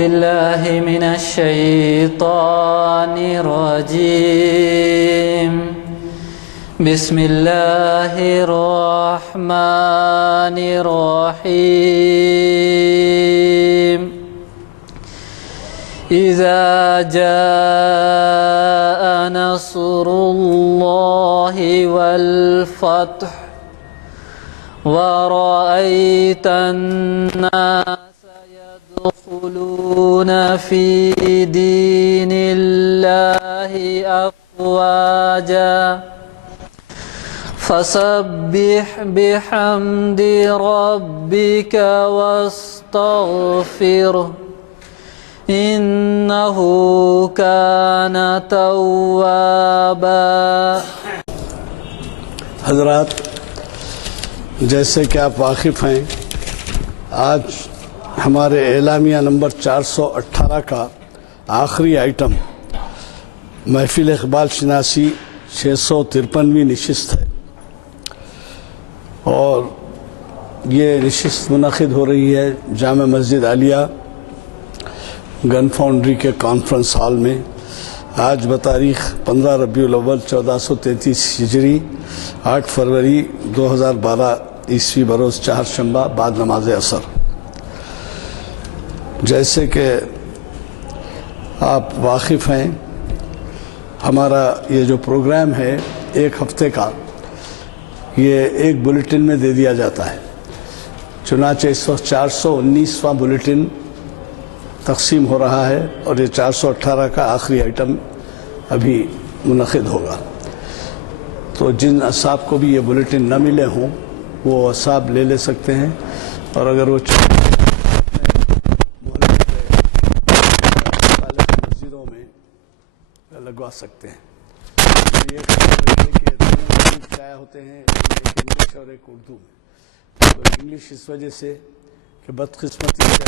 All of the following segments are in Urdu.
بالله من الشيطان الرجيم. بسم الله الرحمن الرحيم. إذا جاء نصر الله والفتح ورأيت الناس يدخلون في دين الله أفواجا فسبح بحمد ربك واستغفره إنه كان توابا. حضرات، جیسے کہ آپ واقف ہیں، آج ہمارے اعلامیہ نمبر 418 کا آخری آئٹم محفل اقبال شناسی 653ویں نشست ہے، اور یہ نشست منعقد ہو رہی ہے جامع مسجد عالیہ گن فاؤنڈری کے کانفرنس ہال میں آج بتاریخ 15 ربیع الاول 1433 ہجری 8 فروری 2012 عیسوی بروز چہارشنبہ بعد نماز عصر. جیسے کہ آپ واقف ہیں، ہمارا یہ جو پروگرام ہے ایک ہفتے کا، یہ ایک بلیٹن میں دے دیا جاتا ہے. چنانچہ اس وقت 419واں بلیٹن تقسیم ہو رہا ہے، اور یہ 418 کا آخری آئٹم ابھی منعقد ہوگا. تو جن اصحاب کو بھی یہ بلیٹن نہ ملے ہوں وہ اصحاب لے سکتے ہیں، اور اگر وہ مسجدوں میں لگوا سکتے ہیں. یہ کیا ہوتے ہیں، ایک انگلش اور ایک اردو میں. تو انگلش اس وجہ سے کہ بدقسمتی سے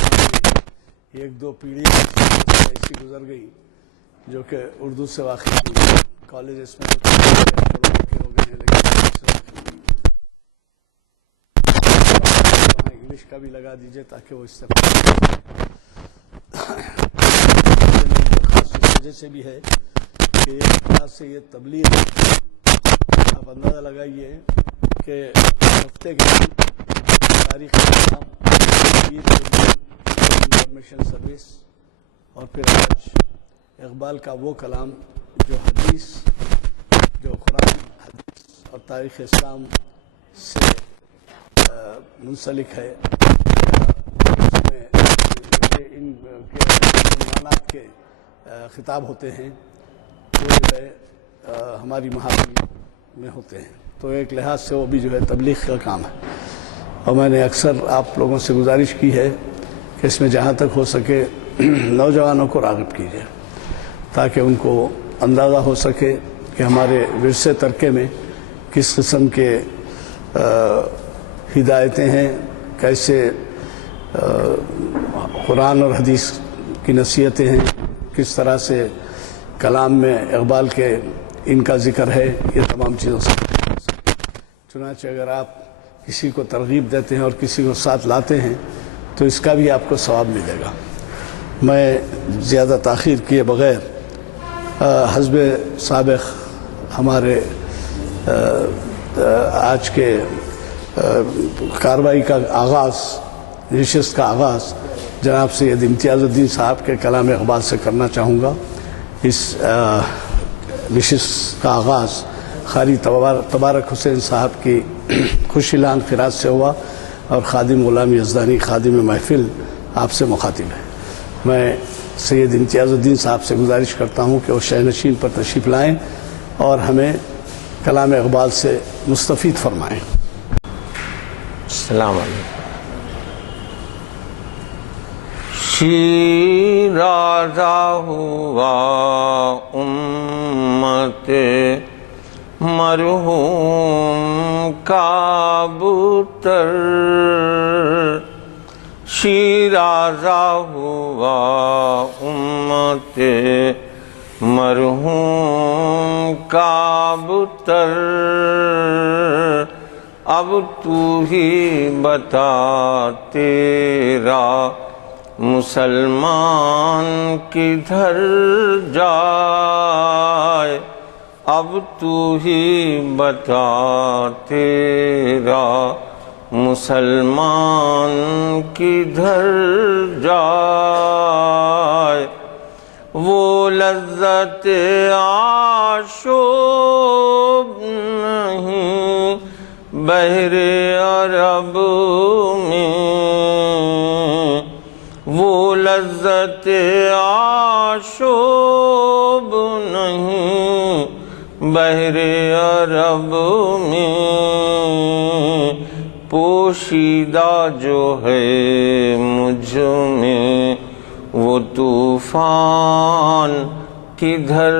ایک دو پیڑھی ایسی گزر گئی جو کہ اردو سے واقف ہوئی، کالجز میں ہو گئے ہیں، لیکن انگلش کا بھی لگا دیجئے تاکہ وہ استفادہ خاص اس وجہ سے بھی ہے کہ ایک طرح سے یہ تبلیغ، آپ اندازہ لگائیے کہ ہفتے کے تاریخ انفارمیشن سروس، اور پھر آج اقبال کا وہ کلام جو حدیث، جو قرآن حدیث اور تاریخ اسلام سے منسلک ہے، اس میں ان کے عنوانات کے خطاب ہوتے ہیں، وہ جو ہے ہماری محافل میں ہوتے ہیں. تو ایک لحاظ سے وہ بھی جو ہے تبلیغ کا کام ہے. اور میں نے اکثر آپ لوگوں سے گزارش کی ہے کہ اس میں جہاں تک ہو سکے نوجوانوں کو راغب کیجیے تاکہ ان کو اندازہ ہو سکے کہ ہمارے ورثے ترکے میں کس قسم کے ہدایتیں ہیں، کیسے قرآن اور حدیث کی نصیحتیں ہیں، کس طرح سے کلام میں اقبال کے ان کا ذکر ہے. یہ تمام چیزوں سے چنانچہ اگر آپ کسی کو ترغیب دیتے ہیں اور کسی کو ساتھ لاتے ہیں تو اس کا بھی آپ کو ثواب ملے گا. میں زیادہ تاخیر کیے بغیر حزب سابق ہمارے آج کے کارروائی کا آغاز، نشست کا آغاز جناب سید امتیاز الدین صاحب کے کلام اقبال سے کرنا چاہوں گا. اس نشست کا آغاز قاری تبارک حسین صاحب کی خوش اعلان خراج سے ہوا، اور خادم غلام یزدانی خادم محفل آپ سے مخاطب ہے. میں سید امتیاز الدین صاحب سے گزارش کرتا ہوں کہ وہ شہنشین پر تشریف لائیں اور ہمیں کلام اقبال سے مستفید فرمائیں. السلام علیکم. شیرازہ ہوا امت مرحوم کابوتر، شیرازہ ہوا امت مرحوم کابوتر، اب تو ہی بتا تیرا مسلمان کدھر جائے اب تو ہی بتا تیرا مسلمان کدھر جائے وہ لذت آشوب نہیں بحر عرب میں وہ لذت آشوب نہیں بحر عرب میں پوشیدہ جو ہے مجھ میں وہ طوفان کدھر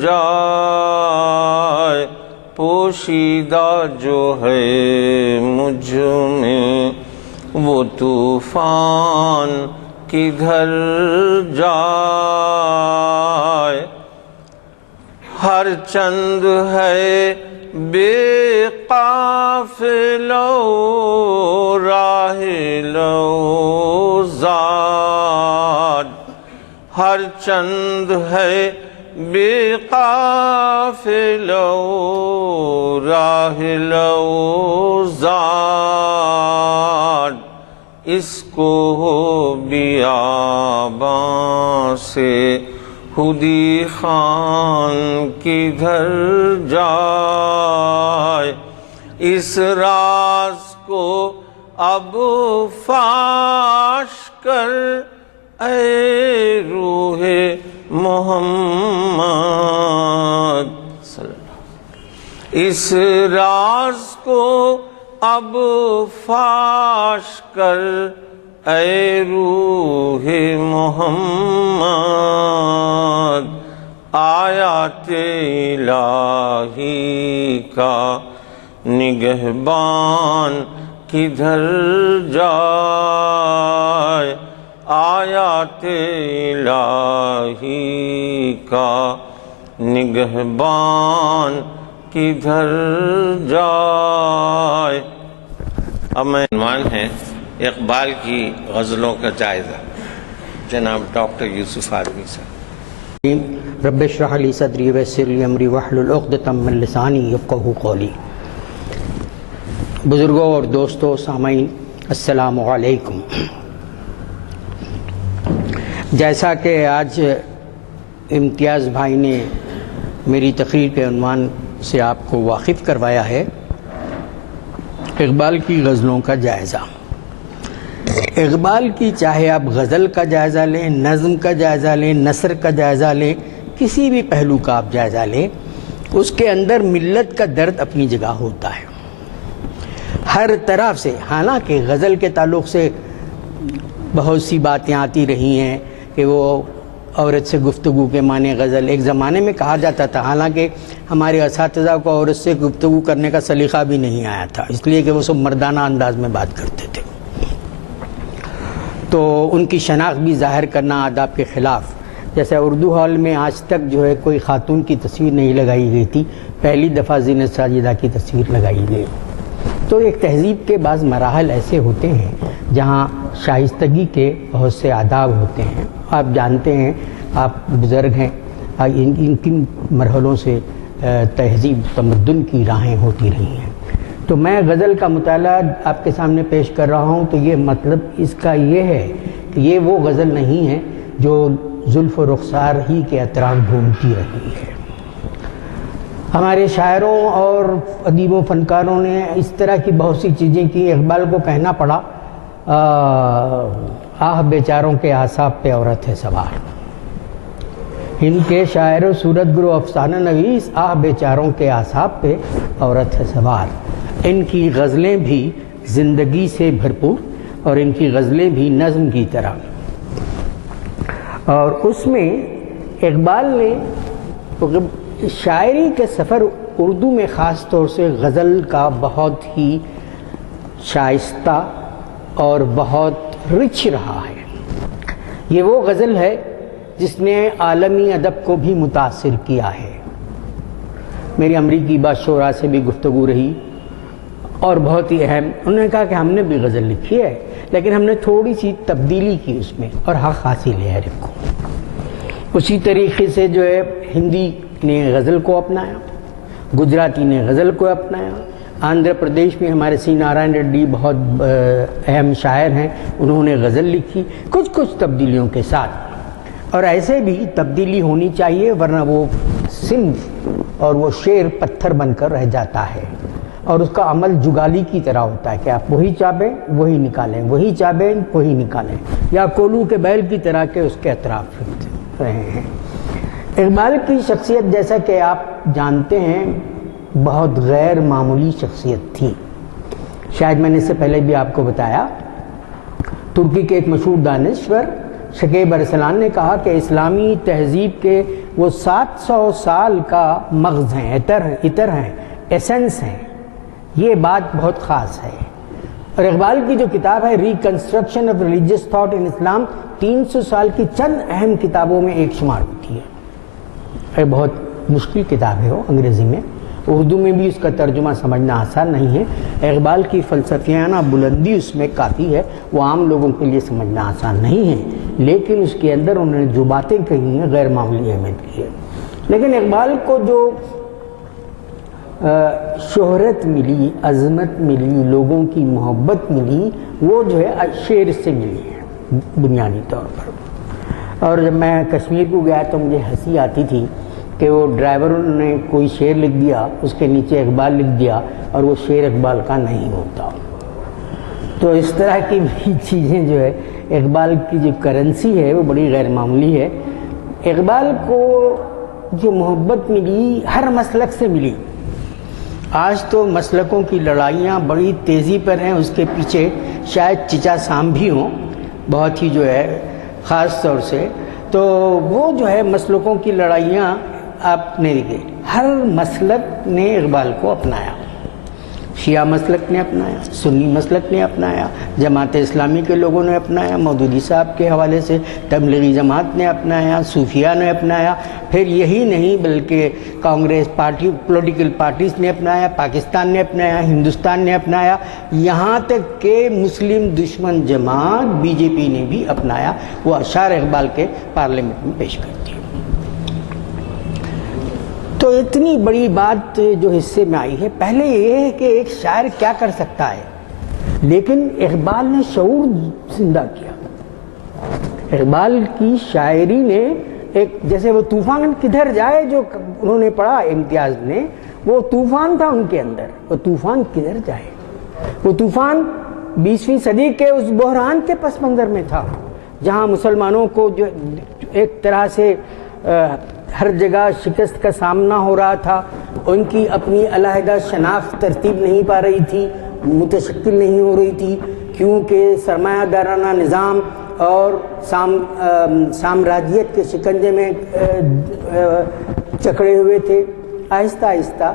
جائے پوشیدہ جو ہے مجھ میں وہ طوفان کدھر جائے ہر چند ہے بے قافلہ راحل زاد ہر چند ہے بے قافلہ راحل زاد اس کو ہو بیاباں سے خودی خان کدھر جائے اس راز کو اب فاش کر اے روح محمد اس راز کو اب فاش کر اے روح محمد آیات الہی کا نگہبان کدھر جائے آیات الہی کا نگہبان کدھر جائے اب میں عنوان ہے اقبال کی غزلوں کا جائزہ جناب ڈاکٹر یوسف آدمی صاحب رب اشرح لی صدری ویسر لی امری واحلل عقدۃ من لسانی یفقہوا قولی بزرگوں اور دوستوں سامعین السلام علیکم جیسا کہ آج امتیاز بھائی نے میری تقریر کے عنوان سے آپ کو واقف کروایا ہے اقبال کی غزلوں کا جائزہ اقبال کی چاہے آپ غزل کا جائزہ لیں نظم کا جائزہ لیں نثر کا جائزہ لیں کسی بھی پہلو کا آپ جائزہ لیں اس کے اندر ملت کا درد اپنی جگہ ہوتا ہے ہر طرف سے حالانکہ غزل کے تعلق سے بہت سی باتیں آتی رہی ہیں کہ وہ عورت سے گفتگو کے معنی غزل ایک زمانے میں کہا جاتا تھا حالانکہ ہمارے اساتذہ کو عورت سے گفتگو کرنے کا سلیقہ بھی نہیں آیا تھا اس لیے کہ وہ سب مردانہ انداز میں بات کرتے تھے تو ان کی شناخت بھی ظاہر کرنا آداب کے خلاف جیسے اردو ہال میں آج تک جو ہے کوئی خاتون کی تصویر نہیں لگائی گئی تھی پہلی دفعہ زینت ساجدہ کی تصویر لگائی گئی تو ایک تہذیب کے بعض مراحل ایسے ہوتے ہیں جہاں شائستگی کے بہت سے آداب ہوتے ہیں آپ جانتے ہیں آپ بزرگ ہیں ان کن مرحلوں سے تہذیب تمدن کی راہیں ہوتی رہی ہیں تو میں غزل کا مطالعہ آپ کے سامنے پیش کر رہا ہوں تو یہ مطلب اس کا یہ ہے کہ یہ وہ غزل نہیں ہے جو زلف و رخسار ہی کے اطراف گھومتی رہی ہے ہمارے شاعروں اور ادیب و فنکاروں نے اس طرح کی بہت سی چیزیں کی اقبال کو کہنا پڑا آہ بیچاروں کے اعصاب پہ عورت ہے سوار ان کے شاعر و صورت گرو افسانہ نویس آہ بیچاروں کے اعصاب پہ عورت ہے سوار ان کی غزلیں بھی زندگی سے بھرپور اور ان کی غزلیں بھی نظم کی طرح اور اس میں اقبال نے شاعری کے سفر اردو میں خاص طور سے غزل کا بہت ہی شائستہ اور بہت رچ رہا ہے یہ وہ غزل ہے جس نے عالمی ادب کو بھی متاثر کیا ہے میری امریکی بادشاہ سے بھی گفتگو رہی اور بہت ہی اہم انہوں نے کہا کہ ہم نے بھی غزل لکھی ہے لیکن ہم نے تھوڑی سی تبدیلی کی اس میں اور حق حاصل ہے ہر ایک کو۔ اسی طریقے سے جو ہے ہندی نے غزل کو اپنایا، گجراتی نے غزل کو اپنایا، آندھرا پردیش میں ہمارے سی نارائن ریڈی بہت اہم شاعر ہیں، انہوں نے غزل لکھی کچھ تبدیلیوں کے ساتھ۔ اور ایسے بھی تبدیلی ہونی چاہیے، ورنہ وہ صنف اور وہ شعر پتھر بن کر رہ جاتا ہے، اور اس کا عمل جگالی کی طرح ہوتا ہے کہ آپ وہی چابیں وہی نکالیں، وہی چابیں وہی نکالیں، یا کولو کے بیل کی طرح کے اس کے اطراف پھرتے رہے ہیں۔ اقبال کی شخصیت جیسا کہ آپ جانتے ہیں بہت غیر معمولی شخصیت تھی۔ شاید میں نے اس سے پہلے بھی آپ کو بتایا، ترکی کے ایک مشہور دانشور شکیب ارسلان نے کہا کہ اسلامی تہذیب کے وہ 700 سال کا مغز ہیں، عطر ہیں، ایسنس ہیں۔ یہ بات بہت خاص ہے۔ اور اقبال کی جو کتاب ہے reconstruction of religious thought in Islam, 300 سال کی چند اہم کتابوں میں ایک شمار ہوتی ہے۔ بہت مشکل کتاب ہے وہ انگریزی میں، اردو میں بھی اس کا ترجمہ سمجھنا آسان نہیں ہے۔ اقبال کی فلسفیانہ بلندی اس میں کافی ہے، وہ عام لوگوں کے لیے سمجھنا آسان نہیں ہے، لیکن اس کے اندر انہوں نے جو باتیں کہی ہیں غیر معمولی اہمیت کی ہے۔ لیکن اقبال کو جو شہرت ملی، عظمت ملی، لوگوں کی محبت ملی، وہ جو ہے شعر سے ملی ہے بنیادی طور پر۔ اور جب میں کشمیر کو گیا تو مجھے ہنسی آتی تھی کہ وہ ڈرائیوروں نے کوئی شعر لکھ دیا، اس کے نیچے اقبال لکھ دیا، اور وہ شعر اقبال کا نہیں ہوتا۔ تو اس طرح کی بھی چیزیں جو ہے، اقبال کی جو کرنسی ہے وہ بڑی غیر معمولی ہے۔ اقبال کو جو محبت ملی ہر مسلک سے ملی۔ آج تو مسلکوں کی لڑائیاں بڑی تیزی پر ہیں، اس کے پیچھے شاید چچا سام بھی ہوں بہت ہی جو ہے خاص طور سے۔ تو وہ جو ہے مسلکوں کی لڑائیاں آپ نے دیکھے، ہر مسلک نے اقبال کو اپنایا۔ شیعہ مسلک نے اپنایا، سنی مسلک نے اپنایا، جماعت اسلامی کے لوگوں نے اپنایا، مودودی صاحب کے حوالے سے تبلیغی جماعت نے اپنایا، صوفیہ نے اپنایا، پھر یہی نہیں بلکہ کانگریس پارٹی، پولیٹیکل پارٹیز نے اپنایا، پاکستان نے اپنایا، ہندوستان نے اپنایا، یہاں تک کہ مسلم دشمن جماعت بی جے پی نے بھی اپنایا۔ وہ اشعار اقبال کے پارلیمنٹ میں پیش کرتی ہے۔ تو اتنی بڑی بات جو حصے میں آئی ہے، پہلے یہ ہے کہ ایک شاعر کیا کر سکتا ہے، لیکن اقبال نے شعور زندہ کیا۔ اقبال کی شاعری نے ایک، جیسے وہ طوفان کدھر جائے جو انہوں نے پڑھا امتیاز نے، وہ طوفان تھا ان کے اندر، وہ طوفان کدھر جائے، وہ طوفان 20ویں صدی کے اس بحران کے پس منظر میں تھا جہاں مسلمانوں کو جو ایک طرح سے ہر جگہ شکست کا سامنا ہو رہا تھا، ان کی اپنی علیحدہ شناخت ترتیب نہیں پا رہی تھی، متشکل نہیں ہو رہی تھی، کیونکہ سرمایہ دارانہ نظام اور سامراجیت کے شکنجے میں جکڑے ہوئے تھے۔ آہستہ آہستہ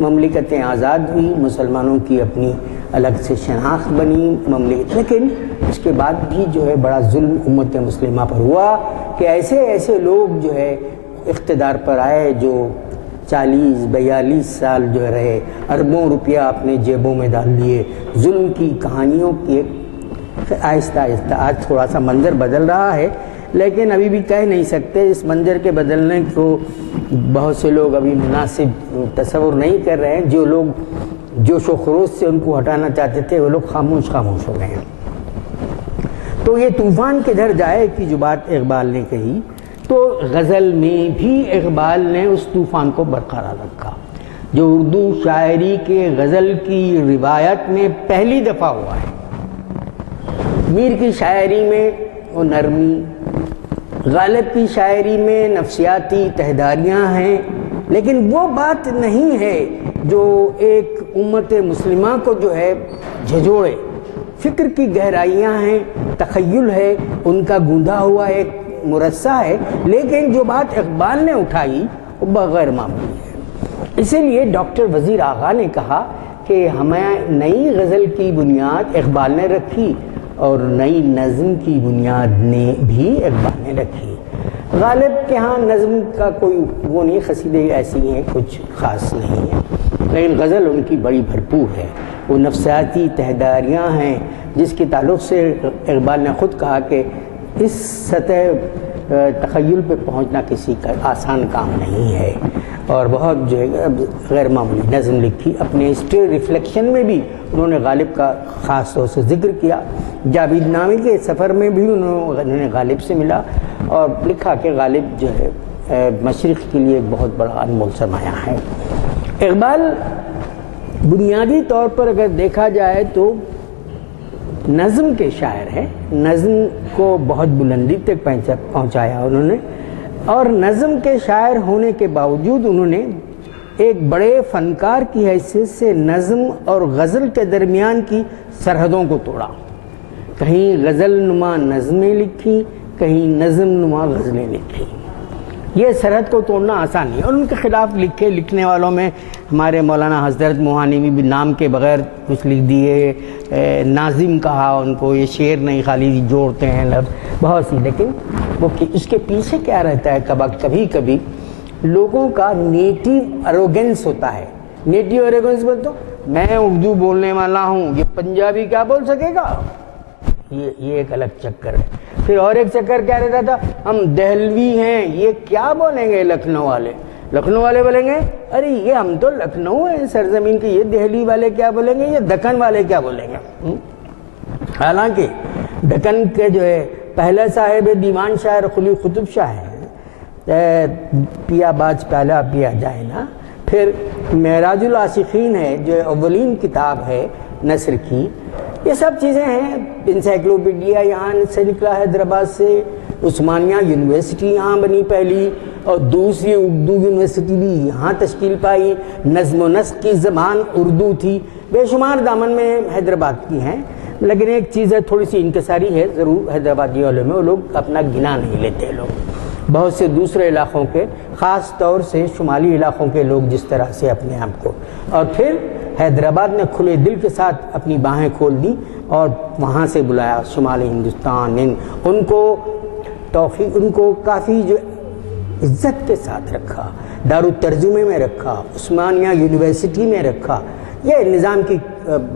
مملکتیں آزاد ہوئی، مسلمانوں کی اپنی الگ سے شناخت بنی مملکت، لیکن اس کے بعد بھی جو ہے بڑا ظلم امت مسلمہ پر ہوا کہ ایسے لوگ جو ہے اقتدار پر آئے جو 40-42 سال جو رہے، اربوں روپیہ اپنے جیبوں میں ڈال لیے، ظلم کی کہانیوں کی آہستہ آہستہ آج تھوڑا سا منظر بدل رہا ہے، لیکن ابھی بھی کہہ نہیں سکتے اس منظر کے بدلنے کو بہت سے لوگ ابھی مناسب تصور نہیں کر رہے ہیں۔ جو لوگ جوش و خروش سے ان کو ہٹانا چاہتے تھے وہ لوگ خاموش ہو گئے ہیں۔ تو یہ طوفان کدھر جائے کی جو بات اقبال نے کہی، تو غزل میں بھی اقبال نے اس طوفان کو برقرار رکھا، جو اردو شاعری کے غزل کی روایت میں پہلی دفعہ ہوا ہے۔ میر کی شاعری میں وہ نرمی، غالب کی شاعری میں نفسیاتی تہداریاں ہیں، لیکن وہ بات نہیں ہے جو ایک امت مسلمہ کو جو ہے جھجوڑے۔ فکر کی گہرائیاں ہیں، تخیل ہے، ان کا گوندا ہوا ایک مرصع ہے، لیکن جو بات اقبال نے اٹھائی وہ بغیر معمولی ہے۔ اسی لیے ڈاکٹر وزیر آغا نے کہا کہ ہمیں نئی غزل کی بنیاد اقبال نے رکھی اور نئی نظم کی بنیاد نے بھی اقبال نے رکھی۔ غالب کے ہاں نظم کا کوئی وہ نہیں، قصیدے ایسی ہیں کچھ خاص نہیں ہے، لیکن غزل ان کی بڑی بھرپور ہے۔ وہ نفسیاتی تہداریاں ہیں جس کے تعلق سے اقبال نے خود کہا کہ اس سطح تخیل پہ پہنچنا کسی کا آسان کام نہیں ہے، اور بہت جو ہے غیر معمولی نظم لکھی۔ اپنے ہسٹری ریفلیکشن میں بھی انہوں نے غالب کا خاص طور سے ذکر کیا۔ جاوید نامی کے سفر میں بھی انہوں نے غالب سے ملا اور لکھا کہ غالب جو ہے مشرق کے لیے ایک بہت بڑا انمول سرمایہ ہے۔ اقبال بنیادی طور پر اگر دیکھا جائے تو نظم کے شاعر ہیں، نظم کو بہت بلندی تک پہنچایا انہوں نے، اور نظم کے شاعر ہونے کے باوجود انہوں نے ایک بڑے فنکار کی حیثیت سے نظم اور غزل کے درمیان کی سرحدوں کو توڑا۔ کہیں غزل نما نظمیں لکھی، کہیں نظم نما غزلیں لکھی۔ یہ سرحد کو توڑنا آسان نہیں، اور ان کے خلاف لکھنے والوں میں ہمارے مولانا حضرت موہانی بھی نام کے بغیر کچھ لکھ دیے، ناظم کہا ان کو، یہ شعر نہیں خالی جوڑتے ہیں لفظ بہت سی، لیکن وہ اس کے پیچھے کیا رہتا ہے کبھی کبھی لوگوں کا نیٹیو اروگنس ہوتا ہے۔ نیٹیو اروگنس بول تو میں اردو بولنے والا ہوں، یہ پنجابی کیا بول سکے گا، یہ ایک الگ چکر ہے۔ پھر اور ایک چکر کیا رہتا تھا، ہم دہلوی ہیں، یہ کیا بولیں گے لکھنؤ والے بولیں گے ارے یہ ہم تو لکھنؤ ہیں سرزمین کے، یہ دہلی والے کیا بولیں گے، یہ دکن والے کیا بولیں گے۔ حالانکہ دکن کے جو ہے پہلا صاحب دیوان شاعر قلی قطب شاہ ہے، پیا باج پہلا پیا جائے نا۔ پھر معراج العاشقین ہے جو اولین کتاب ہے نثر کی۔ یہ سب چیزیں ہیں۔ انسائکلوپیڈیا یہاں سے نکلا حیدرآباد سے، عثمانیہ یونیورسٹی یہاں بنی پہلی، اور دوسری اردو یونیورسٹی بھی یہاں تشکیل پائی۔ نظم و نسق کی زبان اردو تھی۔ بے شمار دامن میں حیدرآباد کی ہیں، لیکن ایک چیز ہے تھوڑی سی انکساری ہے ضرور حیدرآبادی والوں میں، وہ لوگ اپنا گنا نہیں لیتے لوگ۔ بہت سے دوسرے علاقوں کے، خاص طور سے شمالی علاقوں کے لوگ جس طرح سے اپنے آپ کو، اور پھر حیدرآباد نے کھلے دل کے ساتھ اپنی باہیں کھول دی اور وہاں سے بلایا شمالی ہندوستان، ان کو توفیق، ان کو کافی جو عزت کے ساتھ رکھا، دارالترجمے میں رکھا، عثمانیہ یونیورسٹی میں رکھا۔ یہ نظام کی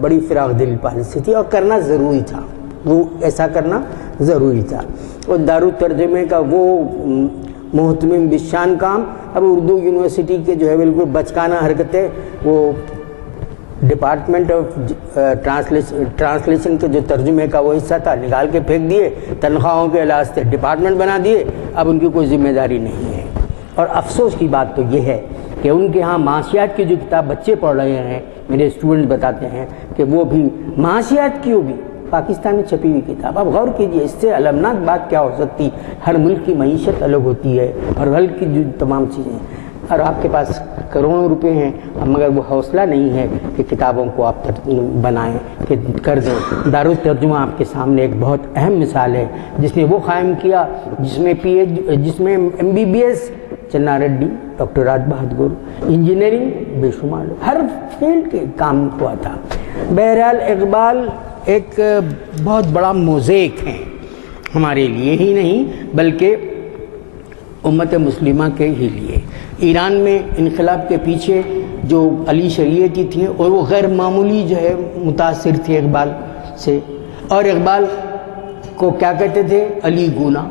بڑی فراغ دل پالیسی تھی اور کرنا ضروری تھا، وہ ایسا کرنا ضروری تھا۔ اور دارالترجمے کا وہ محتمم بشان کام اب اردو یونیورسٹی کے جو ہے بالکل بچکانہ حرکتیں، وہ ڈپارٹمنٹ آف ٹرانسلیشن کے جو ترجمے کا وہ حصہ تھا نکال کے پھینک دیے، تنخواہوں کے علاج سے ڈپارٹمنٹ بنا دیے، اب ان کی کوئی ذمہ داری نہیں ہے۔ اور افسوس کی بات تو یہ ہے کہ ان کے ہاں معاشیات کی جو کتاب بچے پڑھ رہے ہیں، میرے اسٹوڈنٹس بتاتے ہیں کہ وہ بھی معاشیات کی بھی پاکستان میں چھپی ہوئی کتاب۔ اب غور کیجئے، اس سے المناک بات کیا ہو سکتی، ہر ملک کی معیشت الگ ہوتی ہے اور ملک کی جو تمام چیزیں، اور آپ کے پاس کروڑوں روپے ہیں مگر وہ حوصلہ نہیں ہے کہ کتابوں کو آپ بنائیں، کہ کر دیں۔ دارالترجمہ آپ کے سامنے ایک بہت اہم مثال ہے جس نے وہ قائم کیا، جس میں MBBS چنا ریڈی، ڈاکٹر راج بہادر، انجینئرنگ بے شمار، ہر فیلڈ کے کام ہوا تھا۔ بہرحال اقبال ایک بہت بڑا موزیک ہے ہمارے لیے ہی نہیں بلکہ امت مسلمہ کے ہی لیے۔ ایران میں انقلاب کے پیچھے جو علی شریعتی تھے اور وہ غیر معمولی جو ہے متاثر تھے اقبال سے، اور اقبال کو کیا کہتے تھے، علی گونا۔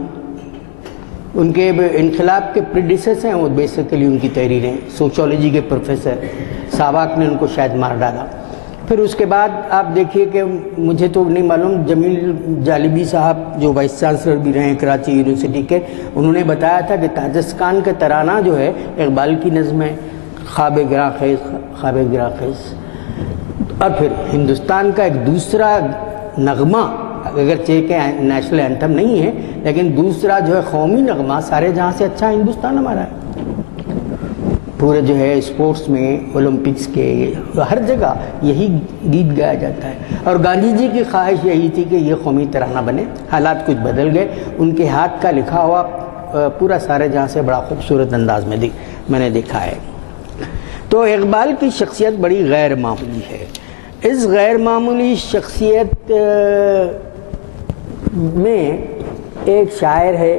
ان کے انقلاب کے پریڈیسرز ہیں وہ، بیسیکلی ان کی تحریریں، سوشیولوجی کے پروفیسر ساواک نے ان کو شاید مار ڈالا۔ پھر اس کے بعد آپ دیکھیے کہ مجھے تو نہیں معلوم، جمیل جالبی صاحب جو وائس چانسلر بھی رہے ہیں کراچی یونیورسٹی کے، انہوں نے بتایا تھا کہ تاجسکان کا ترانہ جو ہے اقبال کی نظم ہے، خواب گراں خیز خواب گراں خیز۔ اور پھر ہندوستان کا ایک دوسرا نغمہ، اگرچہ کہ نیشنل اینتھم نہیں ہے لیکن دوسرا جو ہے قومی نغمہ، سارے جہاں سے اچھا ہندوستان ہمارا ہے۔ پورے جو ہے اسپورٹس میں، اولمپکس کے، ہر جگہ یہی گیت گایا جاتا ہے، اور گاندھی جی کی خواہش یہی تھی کہ یہ قومی ترانہ بنے۔ حالات کچھ بدل گئے، ان کے ہاتھ کا لکھا ہوا پورا سارے جہاں سے بڑا خوبصورت انداز میں نے دیکھا ہے۔ تو اقبال کی شخصیت بڑی غیر معمولی ہے۔ اس غیر معمولی شخصیت میں ایک شاعر ہے،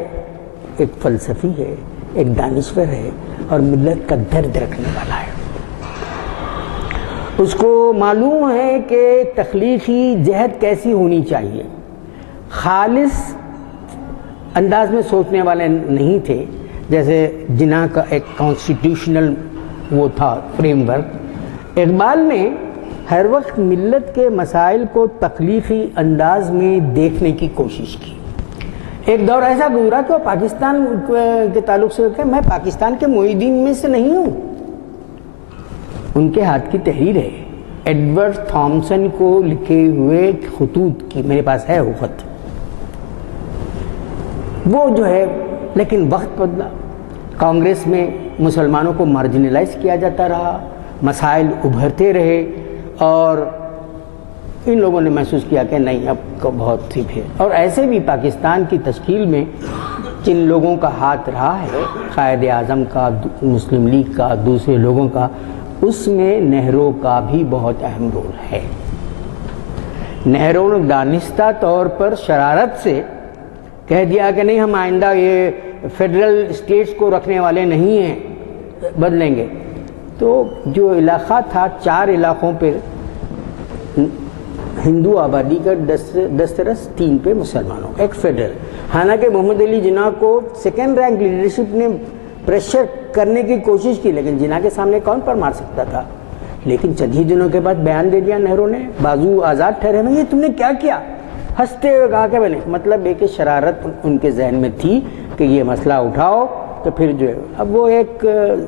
ایک فلسفی ہے، ایک دانشور ہے، اور ملت کا درد رکھنے والا ہے۔ اس کو معلوم ہے کہ تخلیقی جہد کیسی ہونی چاہیے. خالص انداز میں سوچنے والے نہیں تھے، جیسے جناح کا ایک کانسٹیٹیوشنل وہ تھا فریم ورک. اقبال نے ہر وقت ملت کے مسائل کو تخلیقی انداز میں دیکھنے کی کوشش کی. ایک دور ایسا گزرا کہ وہ پاکستان کے تعلق سے کہ میں پاکستان کے معیدین میں سے نہیں ہوں. ان کے ہاتھ کی تحریر ہے، ایڈورڈ تھامسن کو لکھے ہوئے خطوط کی، میرے پاس ہے وہ خط. وہ جو ہے لیکن وقت بدلا، کانگریس میں مسلمانوں کو مارجنلائز کیا جاتا رہا، مسائل ابھرتے رہے، اور ان لوگوں نے محسوس کیا کہ نہیں اب کو بہت سی ہے. اور ایسے بھی پاکستان کی تشکیل میں جن لوگوں کا ہاتھ رہا ہے، قائد اعظم کا، مسلم لیگ کا، دوسرے لوگوں کا، اس میں نہرو کا بھی بہت اہم رول ہے. نہرو نے دانستہ طور پر شرارت سے کہہ دیا کہ نہیں ہم آئندہ یہ فیڈرل اسٹیٹس کو رکھنے والے نہیں ہیں، بدلیں گے. تو جو علاقہ تھا 4 علاقوں پہ ہندو آبادی کا دسترس، 3 پہ مسلمانوں کا، ایک فیڈرل. حالانکہ محمد علی جناح کو سیکنڈ رینک لیڈرشپ نے پریشر کرنے کی کوشش کی، لیکن جناح کے سامنے کون پر مار سکتا تھا. لیکن چند ہی دنوں کے بعد بیان دے دیا نہرو نے، بازو آزاد ٹھہرے میں، یہ تم نے کیا کیا؟ ہنستے ہوئے کہا کہ بنے مطلب ایک شرارت ان کے ذہن میں تھی کہ یہ مسئلہ اٹھاؤ تو پھر جو ہے اب وہ ایک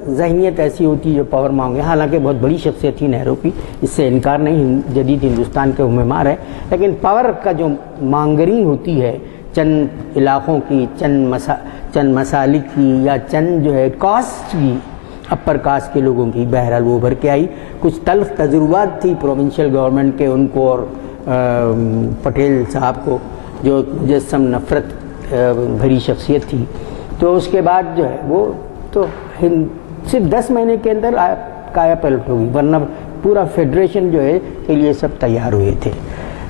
ذہنیت ایسی ہوتی ہے جو پاور مانگے. حالانکہ بہت بڑی شخصیت تھی نہرو کی، اس سے انکار نہیں، جدید ہندوستان کے معمار ہے، لیکن پاور کا جو مانگری ہوتی ہے چند علاقوں کی، چند مسالک کی، یا چند جو ہے کاسٹ کی، اپر کاسٹ کے لوگوں کی، بہرحال وہ ابھر کے آئی. کچھ تلخ تجربات تھی پروونشل گورنمنٹ کے ان کو اور پٹیل صاحب کو، جو مجسم نفرت بھری شخصیت تھی. تو اس کے بعد جو ہے وہ تو صرف 10 مہینے کے اندر کایا پلٹ ہوگی، ورنہ پورا فیڈریشن جو ہے کے لیے سب تیار ہوئے تھے.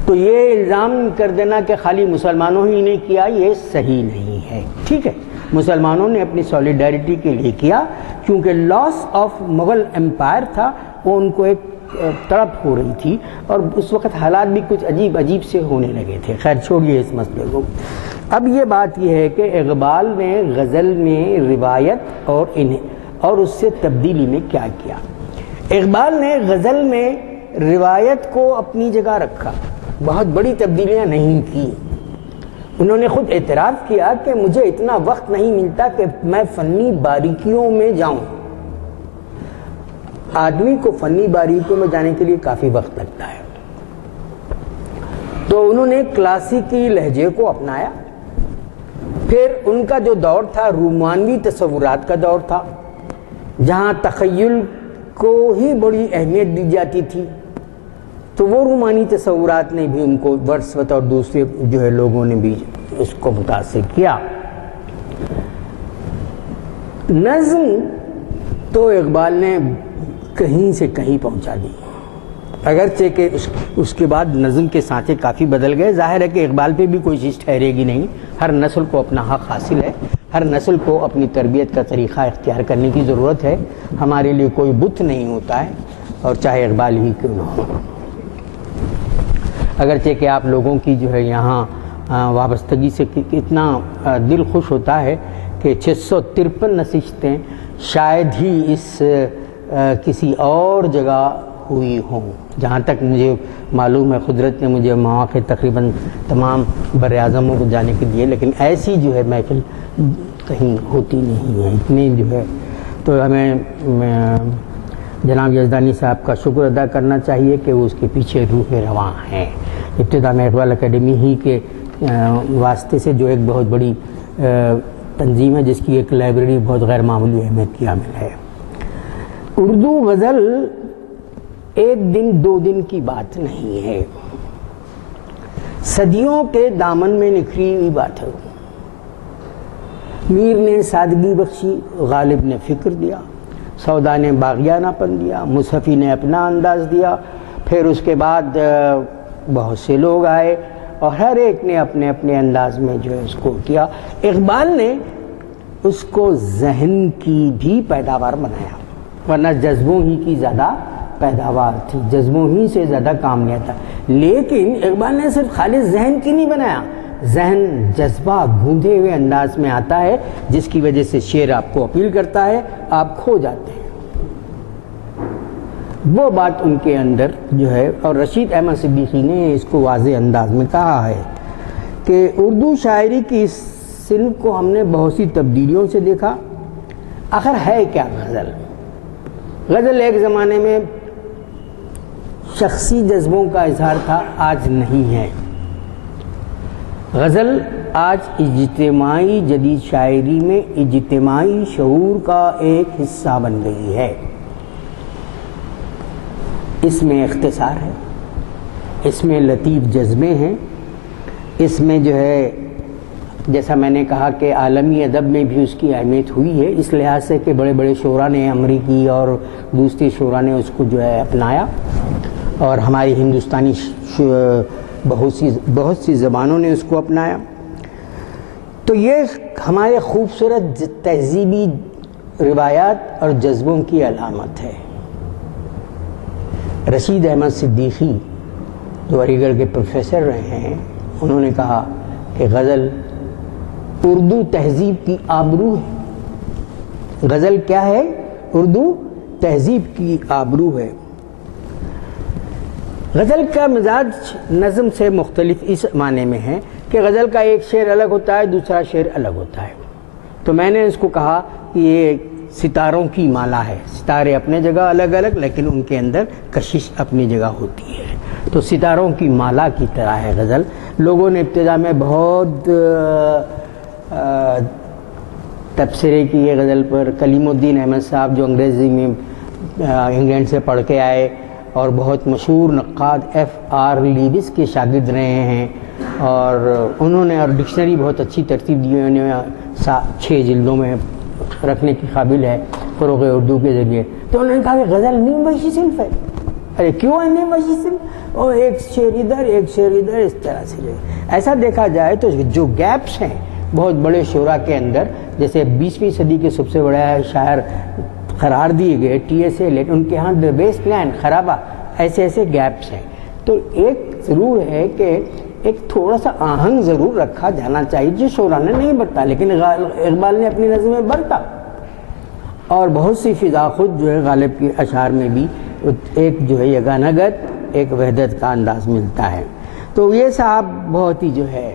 تو یہ الزام کر دینا کہ خالی مسلمانوں ہی نے کیا، یہ صحیح نہیں ہے. ٹھیک ہے، مسلمانوں نے اپنی سولیڈیرٹی کے لیے کیا، کیونکہ لاس آف مغل امپائر تھا، وہ ان کو ایک تڑپ ہو رہی تھی، اور اس وقت حالات بھی کچھ عجیب سے ہونے لگے تھے. خیر چھوڑیے اس مسئلے کو. اب یہ بات یہ ہے کہ اقبال نے غزل میں روایت اور اس سے تبدیلی میں کیا کیا. اقبال نے غزل میں روایت کو اپنی جگہ رکھا، بہت بڑی تبدیلیاں نہیں کی. انہوں نے خود اعتراف کیا کہ مجھے اتنا وقت نہیں ملتا کہ میں فنی باریکیوں میں جاؤں. آدمی کو فنی باریکیوں میں جانے کے لیے کافی وقت لگتا ہے. تو انہوں نے کلاسیکی لہجے کو اپنایا. پھر ان کا جو دور تھا رومانوی تصورات کا دور تھا، جہاں تخیل کو ہی بڑی اہمیت دی جاتی تھی. تو وہ رومانی تصورات نے بھی ان کو، ورڈسورتھ اور دوسرے جو ہے لوگوں نے بھی اس کو متاثر کیا. نظم تو اقبال نے کہیں سے کہیں پہنچا دی، اگرچہ کہ اس کے بعد نظم کے سانچے کافی بدل گئے. ظاہر ہے کہ اقبال پہ بھی کوئی چیز ٹھہرے گی نہیں. ہر نسل کو اپنا حق حاصل ہے، ہر نسل کو اپنی تربیت کا طریقہ اختیار کرنے کی ضرورت ہے. ہمارے لیے کوئی بت نہیں ہوتا ہے، اور چاہے اقبال ہی کیوں نہ ہو. اگرچہ کہ آپ لوگوں کی جو ہے یہاں وابستگی سے اتنا دل خوش ہوتا ہے کہ 653 نشستیں شاید ہی اس کسی اور جگہ ہوئی ہوں. جہاں تک مجھے معلوم ہے قدرت نے مجھے مواقع تقریباً تمام بر اعظموں کو جانے کے دیے، لیکن ایسی جو ہے محفل کہیں ہوتی نہیں ہے اتنی جو ہے. تو ہمیں جناب یزدانی صاحب کا شکر ادا کرنا چاہیے کہ وہ اس کے پیچھے روح رواں ہیں. ابتدا میں اقبال اکیڈمی ہی کے واسطے سے جو ایک بہت بڑی تنظیم ہے جس کی ایک لائبریری بہت غیر معمولی اہمیت کی حامل ہے. اردو غزل ایک دن 2 دن کی بات نہیں ہے، صدیوں کے دامن میں نکھری ہوئی بات ہے. میر نے سادگی بخشی، غالب نے فکر دیا، سودا نے باغیانہ پن دیا، مصحفی نے اپنا انداز دیا. پھر اس کے بعد بہت سے لوگ آئے اور ہر ایک نے اپنے اپنے انداز میں جو ہے اس کو کیا. اقبال نے اس کو ذہن کی بھی پیداوار بنایا، ورنہ جذبوں ہی کی زیادہ پیداوار تھی، جذبوں ہی سے زیادہ کام لیا تھا. لیکن اقبال نے صرف خالص ذہن کی نہیں بنایا، ذہن جذبہ گوندھے ہوئے انداز میں آتا ہے جس کی وجہ سے شعر آپ کو اپیل کرتا ہے، آپ کھو جاتے ہیں. وہ بات ان کے اندر جو ہے، اور رشید احمد صدیقی نے اس کو واضح انداز میں کہا ہے کہ اردو شاعری کی اس صنف کو ہم نے بہت سی تبدیلیوں سے دیکھا. آخر ہے کیا غزل؟ غزل ایک زمانے میں شخصی جذبوں کا اظہار تھا، آج نہیں ہے. غزل آج اجتماعی جدید شاعری میں اجتماعی شعور کا ایک حصہ بن گئی ہے. اس میں اختصار ہے، اس میں لطیف جذبے ہیں، اس میں جو ہے جیسا میں نے کہا کہ عالمی ادب میں بھی اس کی اہمیت ہوئی ہے، اس لحاظ سے کہ بڑے بڑے شعراء نے، امریکی اور دوسری شعراء نے اس کو جو ہے اپنایا، اور ہماری ہندوستانی بہت سی زبانوں نے اس کو اپنایا. تو یہ ہمارے خوبصورت تہذیبی روایات اور جذبوں کی علامت ہے. رشید احمد صدیقی جو علی گڑھ کے پروفیسر رہے ہیں، انہوں نے کہا کہ غزل اردو تہذیب کی آبرو ہے. غزل کیا ہے؟ اردو تہذیب کی آبرو ہے. غزل کا مزاج نظم سے مختلف اس معنی میں ہے کہ غزل کا ایک شعر الگ ہوتا ہے، دوسرا شعر الگ ہوتا ہے. تو میں نے اس کو کہا کہ یہ ستاروں کی مالا ہے. ستارے اپنے جگہ الگ الگ، لیکن ان کے اندر کشش اپنی جگہ ہوتی ہے. تو ستاروں کی مالا کی طرح ہے غزل. لوگوں نے ابتدا میں بہت تبصرے کیے غزل پر. کلیم الدین احمد صاحب جو انگریزی میں انگلینڈ سے پڑھ کے آئے اور بہت مشہور نقاد F.R. لیوس کے شاگرد رہے ہیں، اور انہوں نے اور ڈکشنری بہت اچھی ترتیب دی، انہوں نے 6 جلدوں میں رکھنے کی قابل ہے فروغ اردو کے ذریعے. تو انہوں نے کہا کہ غزل نیم وحشی صنف ہے. ارے کیوں ہے نیم وحشی صنف؟ اور ایک شعر ادھر ایک شعر ادھر، اس طرح سے. ایسا دیکھا جائے تو جو گیپس ہیں بہت بڑے شعراء کے اندر، جیسے 20ویں صدی کے سب سے بڑا شاعر قرار دیے گئے T.S. ایلیٹ، ان کے ہاں دا ویسٹ لینڈ، خرابہ، ایسے گیپس ہیں. تو ایک ضرور ہے کہ ایک تھوڑا سا آہنگ ضرور رکھا جانا چاہیے جو شعراء نے نہیں برتا، لیکن اقبال نے اپنی نظم میں برتا. اور بہت سی فضا خود جو ہے غالب کے اشعار میں بھی ایک جو ہے یگانگت، ایک وحدت کا انداز ملتا ہے. تو یہ صاحب بہت ہی جو ہے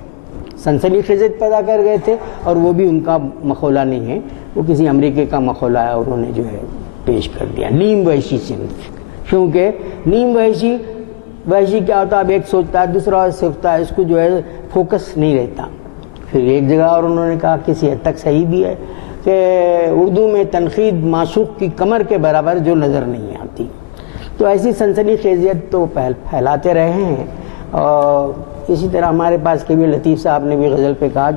سنسنی خیزت پیدا کر گئے تھے، اور وہ بھی ان کا مقولہ نہیں ہے، وہ کسی امریکی کا مقولہ ہے، انہوں نے جو ہے پیش کر دیا. نیم وحشی صنف، کیونکہ نیم وحشی کیا ہوتا ہے؟ اب ایک سوچتا ہے دوسرا سوچتا ہے، اس کو جو ہے فوکس نہیں رہتا. پھر ایک جگہ اور انہوں نے کہا کسی حد تک صحیح بھی ہے کہ اردو میں تنقید معشوق کی کمر کے برابر جو نظر نہیں آتی. تو ایسی سنسنی خیزیت تو پھیلاتے رہے ہیں. اور اسی طرح ہمارے پاس کے بھی لطیف صاحب نے بھی غزل پہ کہا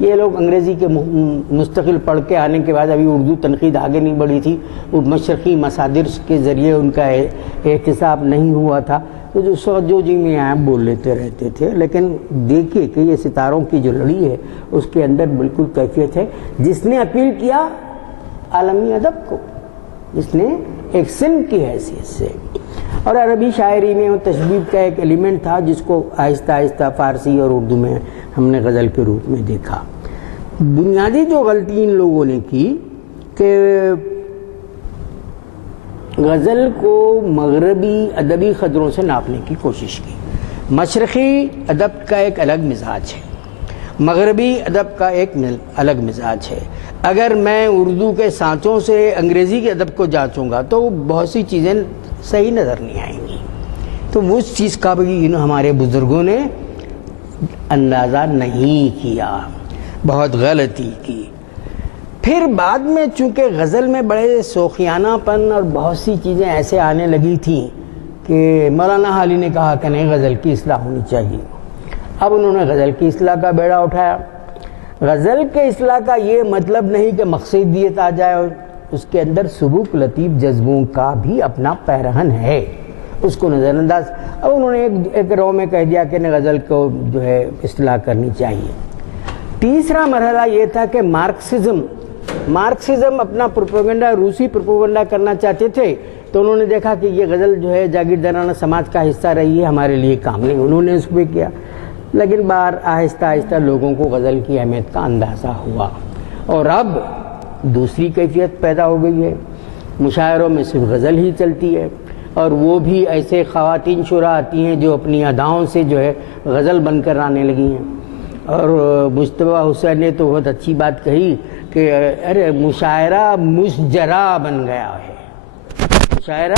یہ لوگ انگریزی کے مستقل پڑھ کے آنے کے بعد ابھی اردو تنقید آگے نہیں بڑھی تھی، وہ مشرقی مصادر کے ذریعے ان کا احتساب نہیں ہوا تھا، تو جو جی میں آئے بول لیتے رہتے تھے. لیکن دیکھیے کہ یہ ستاروں کی جو لڑی ہے اس کے اندر بالکل کیفیت ہے، جس نے اپیل کیا عالمی ادب کو، جس نے ایک صنف کی حیثیت سے. اور عربی شاعری میں وہ تشبیب کا ایک ایلیمنٹ تھا جس کو آہستہ آہستہ فارسی اور اردو میں ہم نے غزل کے روپ میں دیکھا. بنیادی جو غلطی ان لوگوں نے کی کہ غزل کو مغربی ادبی قدروں سے ناپنے کی کوشش کی. مشرقی ادب کا ایک الگ مزاج ہے، مغربی ادب کا ایک الگ مزاج ہے. اگر میں اردو کے سانچوں سے انگریزی کے ادب کو جانچوں گا تو بہت سی چیزیں صحیح نظر نہیں آئیں گی. تو اس چیز کا بھی ہمارے بزرگوں نے اندازہ نہیں کیا، بہت غلطی کی. پھر بعد میں چونکہ غزل میں بڑے شوخیانہ پن اور بہت سی چیزیں ایسے آنے لگی تھیں کہ مولانا حالی نے کہا کہ نہیں غزل کی اصلاح ہونی چاہیے. اب انہوں نے غزل کی اصلاح کا بیڑا اٹھایا. غزل کے اصلاح کا یہ مطلب نہیں کہ مقصدیت آ جائے، اور اس کے اندر سبوک لطیف جذبوں کا بھی اپنا پیرہن ہے، اس کو نظر انداز. اب انہوں نے ایک رو میں کہہ دیا کہ غزل کو جو ہے اصلاح کرنی چاہیے. تیسرا مرحلہ یہ تھا کہ مارکسزم اپنا پروپیگنڈا، روسی پروپیگنڈا کرنا چاہتے تھے، تو انہوں نے دیکھا کہ یہ غزل جو ہے جاگیردارانہ سماج کا حصہ رہی ہے، ہمارے لیے کام نہیں، انہوں نے اس پہ کیا. لیکن آہستہ آہستہ لوگوں کو غزل کی اہمیت کا اندازہ ہوا، اور اب دوسری کیفیت پیدا ہو گئی ہے. مشاعروں میں صرف غزل ہی چلتی ہے، اور وہ بھی ایسے خواتین شعراء آتی ہیں جو اپنی اداؤں سے جو ہے غزل بن کر آنے لگی ہیں. اور مجتبیٰ حسین نے تو بہت اچھی بات کہی کہ ارے مشاعرہ مشجرہ بن گیا ہے. مشاعرہ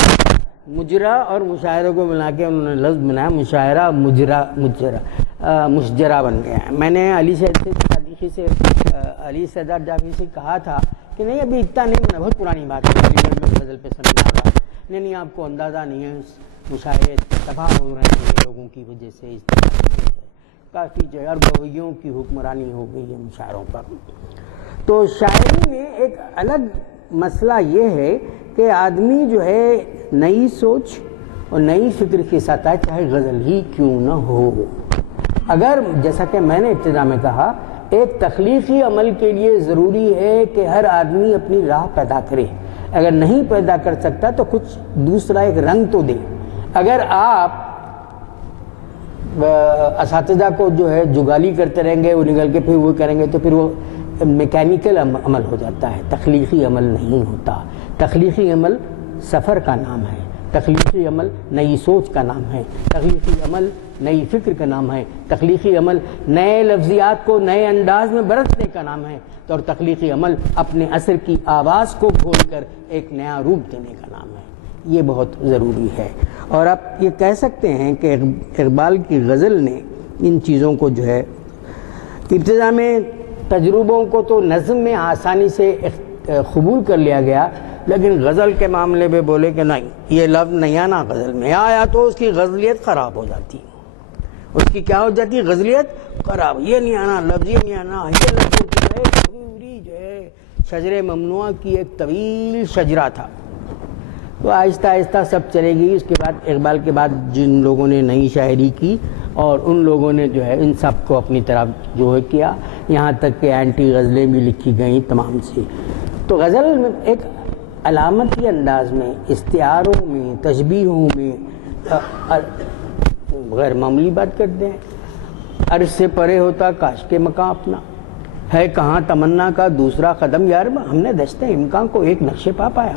مجرا اور مشاعروں کو ملا کے انہوں نے لفظ بنایا مشاعرہ مشجرہ بن گیا ہے. میں نے علی سردار جعفری سے کہا تھا کہ نہیں ابھی اتنا نہیں بنا، بہت پرانی بات ہے، لوگ غزل پہ سمجھ آ رہا ہے. نہیں آپ کو اندازہ نہیں ہے، مشاعرے تباہ ہو رہے ہیں لوگوں کی وجہ سے، اس طرح کافی جو ہے اور گویوں کی حکمرانی ہو گئی ہے مشاعروں پر. تو شاعری میں ایک الگ مسئلہ یہ ہے کہ آدمی جو ہے نئی سوچ اور نئی فکر کے ساتھ آئے، چاہے غزل ہی کیوں نہ ہو. اگر جیسا کہ میں نے ابتدا میں کہا، ایک تخلیقی عمل کے لیے ضروری ہے کہ ہر آدمی اپنی راہ پیدا کرے. اگر نہیں پیدا کر سکتا تو کچھ دوسرا ایک رنگ تو دے. اگر آپ اساتذہ کو جو ہے جگالی کرتے رہیں گے، وہ نکل کے پھر وہ کریں گے، تو پھر وہ میکینیکل عمل ہو جاتا ہے، تخلیقی عمل نہیں ہوتا. تخلیقی عمل سفر کا نام ہے، تخلیقی عمل نئی سوچ کا نام ہے، تخلیقی عمل نئی فکر کا نام ہے، تخلیقی عمل نئے لفظیات کو نئے انداز میں برتنے کا نام ہے، اور تخلیقی عمل اپنے اثر کی آواز کو کھول کر ایک نیا روپ دینے کا نام ہے. یہ بہت ضروری ہے. اور آپ یہ کہہ سکتے ہیں کہ اقبال کی غزل نے ان چیزوں کو جو ہے، ابتدا میں تجربوں کو تو نظم میں آسانی سے قبول کر لیا گیا، لیکن غزل کے معاملے میں بولے کہ نہیں، یہ لفظ نہیں آنا غزل میں، آیا تو اس کی غزلیت خراب ہو جاتی. اس کی کیا ہو جاتی؟ غزلیت خراب. یہ نہیں آنا لفظ، یہ نہیں آنا، یہ لفظ پوری جو ہے شجر ممنوع کی ایک طویل شجرہ تھا. تو آہستہ آہستہ سب چلے گئی. اس کے بعد اقبال کے بعد جن لوگوں نے نئی شاعری کی، اور ان لوگوں نے جو ہے ان سب کو اپنی طرف جو ہے کیا، یہاں تک کہ اینٹی غزلیں بھی لکھی گئیں تمام سے. تو غزل میں ایک علامتی انداز میں، استعاروں میں، تشبیہوں میں غیر معمولی بات کرتے ہیں. عرش سے پرے ہوتا کاش کے مکان اپنا، ہے کہاں تمنا کا دوسرا قدم یار، ہم نے دشت امکان کو ایک نقشے پا پایا.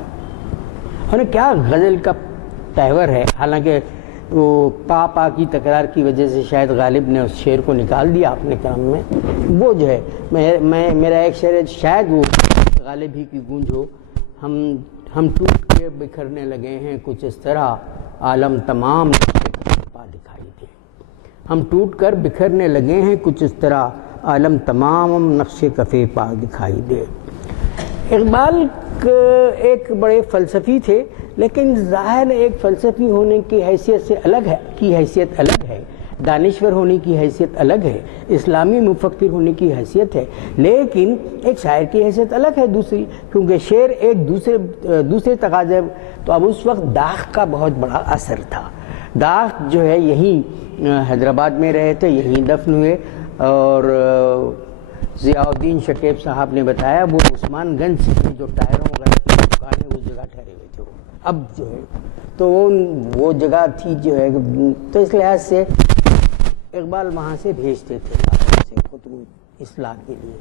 اور کیا غزل کا تہور ہے. حالانکہ وہ پا کی تکرار کی وجہ سے شاید غالب نے اس شعر کو نکال دیا اپنے کلام میں. وہ جو ہے میرا ایک شعر شاید وہ غالب ہی کی گونج ہو، ہم ٹوٹ کے بکھرنے لگے ہیں کچھ اس طرح، عالم تمام پا دکھائی دے. ہم ٹوٹ کر بکھرنے لگے ہیں کچھ اس طرح، عالم تمام نقش کفے پا دکھائی دے. اقبال ایک بڑے فلسفی تھے، لیکن ظاہر ایک فلسفی ہونے کی حیثیت سے الگ ہے، دانشور ہونے کی حیثیت الگ ہے، اسلامی مفکر ہونے کی حیثیت ہے، لیکن ایک شاعر کی حیثیت الگ ہے دوسری، کیونکہ شعر ایک دوسرے تقاضے. تو اب اس وقت داغ کا بہت بڑا اثر تھا. داغ جو ہے یہیں حیدرآباد میں رہے تھے، یہیں دفن ہوئے، اور ضیاء الدین شکیب صاحب نے بتایا وہ عثمان گنج سے جو ٹائروں وغیرہ کی دکان ہے اس جگہ ٹھہرے ہوئے تھے. اب جو ہے تو وہ جگہ تھی جو ہے، تو اس لحاظ سے اقبال وہاں سے بھیجتے تھے خطوط اصلاح کے لیے.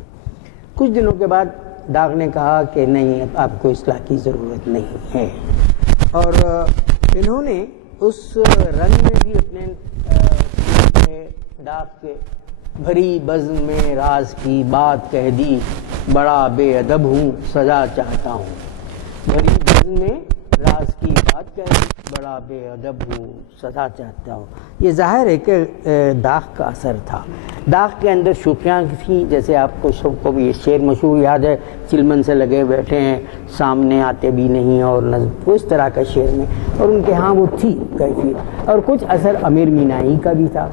کچھ دنوں کے بعد داغ نے کہا کہ نہیں، اب آپ کو اصلاح کی ضرورت نہیں ہے، اور انہوں نے اس رنگ میں بھی اپنے داغ کے بھری بزم میں راز کی بات کہہ دی، بڑا بے ادب ہوں سزا چاہتا ہوں. بھری بزم میں راز کی بات کہہ دی، بڑا بے ادب ہوں سزا چاہتا ہوں. یہ ظاہر ہے کہ داغ کا اثر تھا. داغ کے اندر شوخیاں تھیں، جیسے آپ کو سب کو بھی یہ شعر مشہور یاد ہے، چلمن سے لگے بیٹھے ہیں سامنے آتے بھی نہیں، اور نظم اس طرح کا شعر میں، اور ان کے ہاں وہ تھی کیفیت. اور کچھ اثر امیر مینائی کا بھی تھا.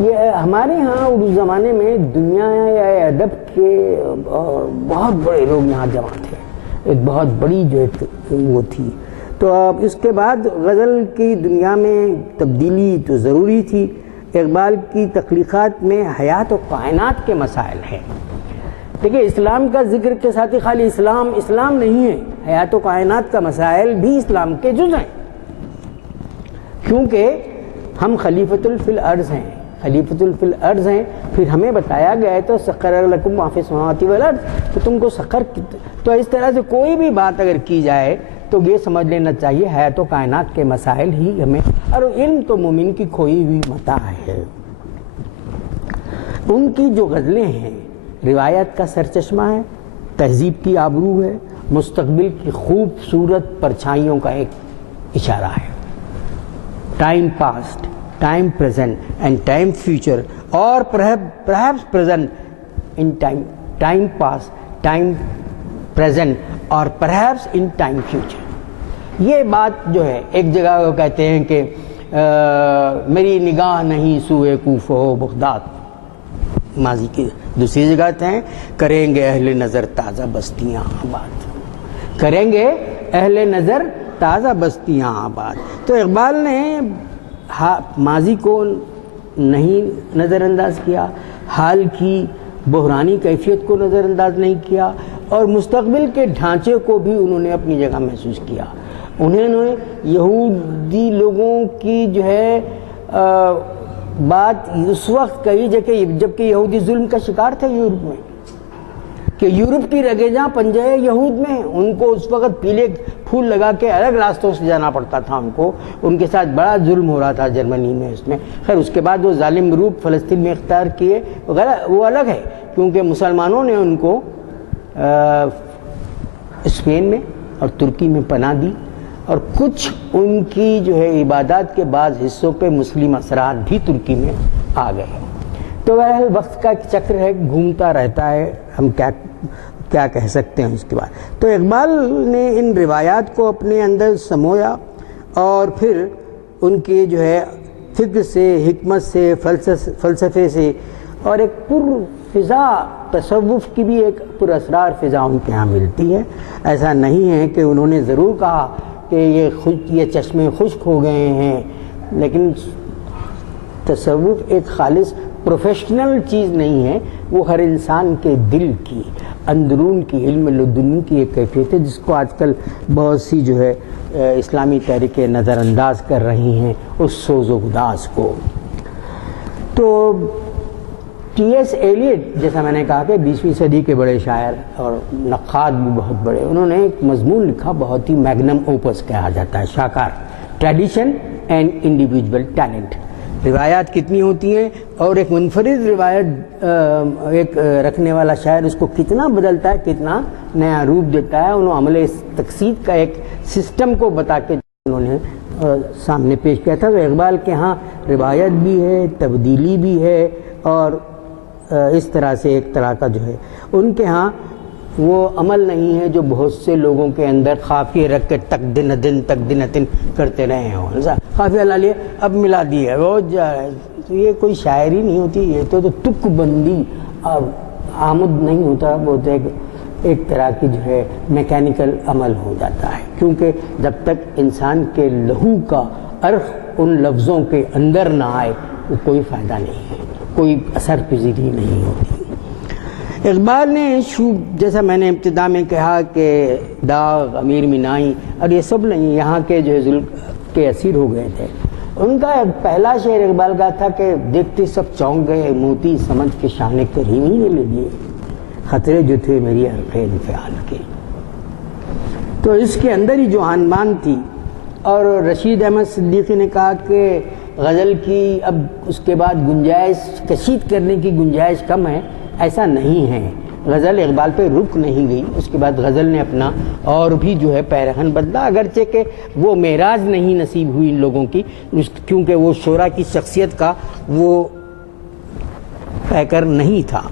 یہ ہمارے ہاں اردو زمانے میں دنیا یا ادب کے بہت بڑے لوگ یہاں جمع تھے، ایک بہت بڑی جو وہ تھی. تو اب اس کے بعد غزل کی دنیا میں تبدیلی تو ضروری تھی. اقبال کی تخلیقات میں حیات و کائنات کے مسائل ہیں. دیکھیں اسلام کا ذکر کے ساتھ ہی خالی اسلام نہیں ہے، حیات و کائنات کا مسائل بھی اسلام کے جز ہیں، کیونکہ ہم خلیفۃ فی الارض ہیں، خلیفۃ فی الارض ہیں، پھر ہمیں بتایا گیا ہے تو سخر لکم ما فی السماوات والارض، تو تم کو سخر، تو اس طرح سے کوئی بھی بات اگر کی جائے تو یہ سمجھ لینا چاہیے حیات و کائنات کے مسائل ہی ہمیں، اور علم تو مومن کی کھوئی ہوئی متاع ہے۔ ان کی جو غزلیں ہیں روایت کا سرچشمہ ہے، تہذیب کی آبرو ہے، مستقبل کی خوبصورت پرچھائیوں کا ایک اشارہ ہے۔ Time past, time present and time future, اور perhaps present in time past, time present اور پرہیپس ان ٹائم فیوچر۔ یہ بات جو ہے ایک جگہ وہ کہتے ہیں کہ میری نگاہ نہیں سوئے کوفہ و بغداد، ماضی کی، دوسری جگہ ہیں کریں گے اہل نظر تازہ بستیاں آباد، کریں گے اہل نظر تازہ بستیاں آباد۔ تو اقبال نے ماضی کو نہیں نظر انداز کیا، حال کی بحرانی کیفیت کو نظر انداز نہیں کیا، اور مستقبل کے ڈھانچے کو بھی انہوں نے اپنی جگہ محسوس کیا۔ انہوں نے یہودی لوگوں کی جو ہے بات اس وقت کہی جبکہ یہودی ظلم کا شکار تھے یورپ میں، کہ یورپ کی رگیجاں پنجہ یہود میں، ان کو اس وقت پیلے پھول لگا کے الگ راستوں سے جانا پڑتا تھا، ان کے ساتھ بڑا ظلم ہو رہا تھا جرمنی میں اس میں۔ خیر اس کے بعد وہ ظالم روپ فلسطین میں اختیار کیے، وہ الگ ہے، کیونکہ مسلمانوں نے ان کو اسپین میں اور ترکی میں پناہ دی، اور کچھ ان کی جو ہے عبادات کے بعض حصوں پہ مسلم اثرات بھی ترکی میں آ گئے۔ تو بہرحال وقت کا ایک چکر ہے، گھومتا رہتا ہے، ہم کیا کہہ سکتے ہیں اس کے بعد۔ تو اقبال نے ان روایات کو اپنے اندر سمویا، اور پھر ان کے جو ہے فکر سے، حکمت سے، فلسفے سے، اور ایک پر فضا تصوف کی بھی ایک پر اسرار فضا ان کے ہاں ملتی ہے۔ ایسا نہیں ہے کہ انہوں نے ضرور کہا کہ یہ چشمے خشک ہو گئے ہیں، لیکن تصوف ایک خالص پروفیشنل چیز نہیں ہے، وہ ہر انسان کے دل کی، اندرون کی، علم لدنی کی ایک کیفیت ہے، جس کو آج کل بہت سی جو ہے اسلامی تحریکیں نظر انداز کر رہی ہیں، اس سوز و گداز کو۔ تو ٹی ایس ایلیٹ، جیسا میں نے کہا کہ 20ویں صدی کے بڑے شاعر اور نقاد بھی بہت بڑے، انہوں نے ایک مضمون لکھا، بہت ہی میگنم اوپس کہا جاتا ہے، شاہکار، ٹریڈیشن اینڈ انڈیویجول ٹیلنٹ۔ روایات کتنی ہوتی ہیں، اور ایک منفرد روایت ایک رکھنے والا شاعر اس کو کتنا بدلتا ہے، کتنا نیا روپ دیتا ہے، انہوں عمل تقسید کا ایک سسٹم کو بتا کے انہوں نے سامنے پیش کیا تھا۔ تو اقبال کے ہاں روایت بھی ہے، تبدیلی بھی ہے، اور اس طرح سے ایک طرح کا جو ہے ان کے ہاں وہ عمل نہیں ہے جو بہت سے لوگوں کے اندر خافیہ رکھ کے تک دن دن کرتے رہے ہوں، خافیہ لا لیے اب ملا دیا وہ جا رہا ہے، تو یہ کوئی شاعری نہیں ہوتی، یہ تو تک بندی آمد نہیں ہوتا، وہ تو ایک طرح کی جو ہے میکینیکل عمل ہو جاتا ہے، کیونکہ جب تک انسان کے لہو کا عرق ان لفظوں کے اندر نہ آئے وہ کوئی فائدہ نہیں ہے، کوئی اثر پذیری نہیں ہوتی۔ اقبال نے جیسا میں نے ابتدا میں کہا کہ داغ، امیر مینائی اور یہ سب نہیں، یہاں کے جو ظلم کے اسیر ہو گئے تھے۔ ان کا پہلا شعر اقبال کا تھا کہ دیکھتے سب چونک گئے، موتی سمجھ کے شان کریمی نے لے لیے، خطرے جو تھے میری حلقہ انفعال کے۔ تو اس کے اندر ہی جو آنمان تھی، اور رشید احمد صدیقی نے کہا کہ غزل کی اب اس کے بعد گنجائش، کشید کرنے کی گنجائش کم ہے، ایسا نہیں ہے، غزل اقبال پہ رک نہیں گئی، اس کے بعد غزل نے اپنا اور بھی جو ہے پیرہن بدلا، اگرچہ کہ وہ معراج نہیں نصیب ہوئی ان لوگوں کی، کیونکہ وہ شعراء کی شخصیت کا وہ پیکر نہیں تھا،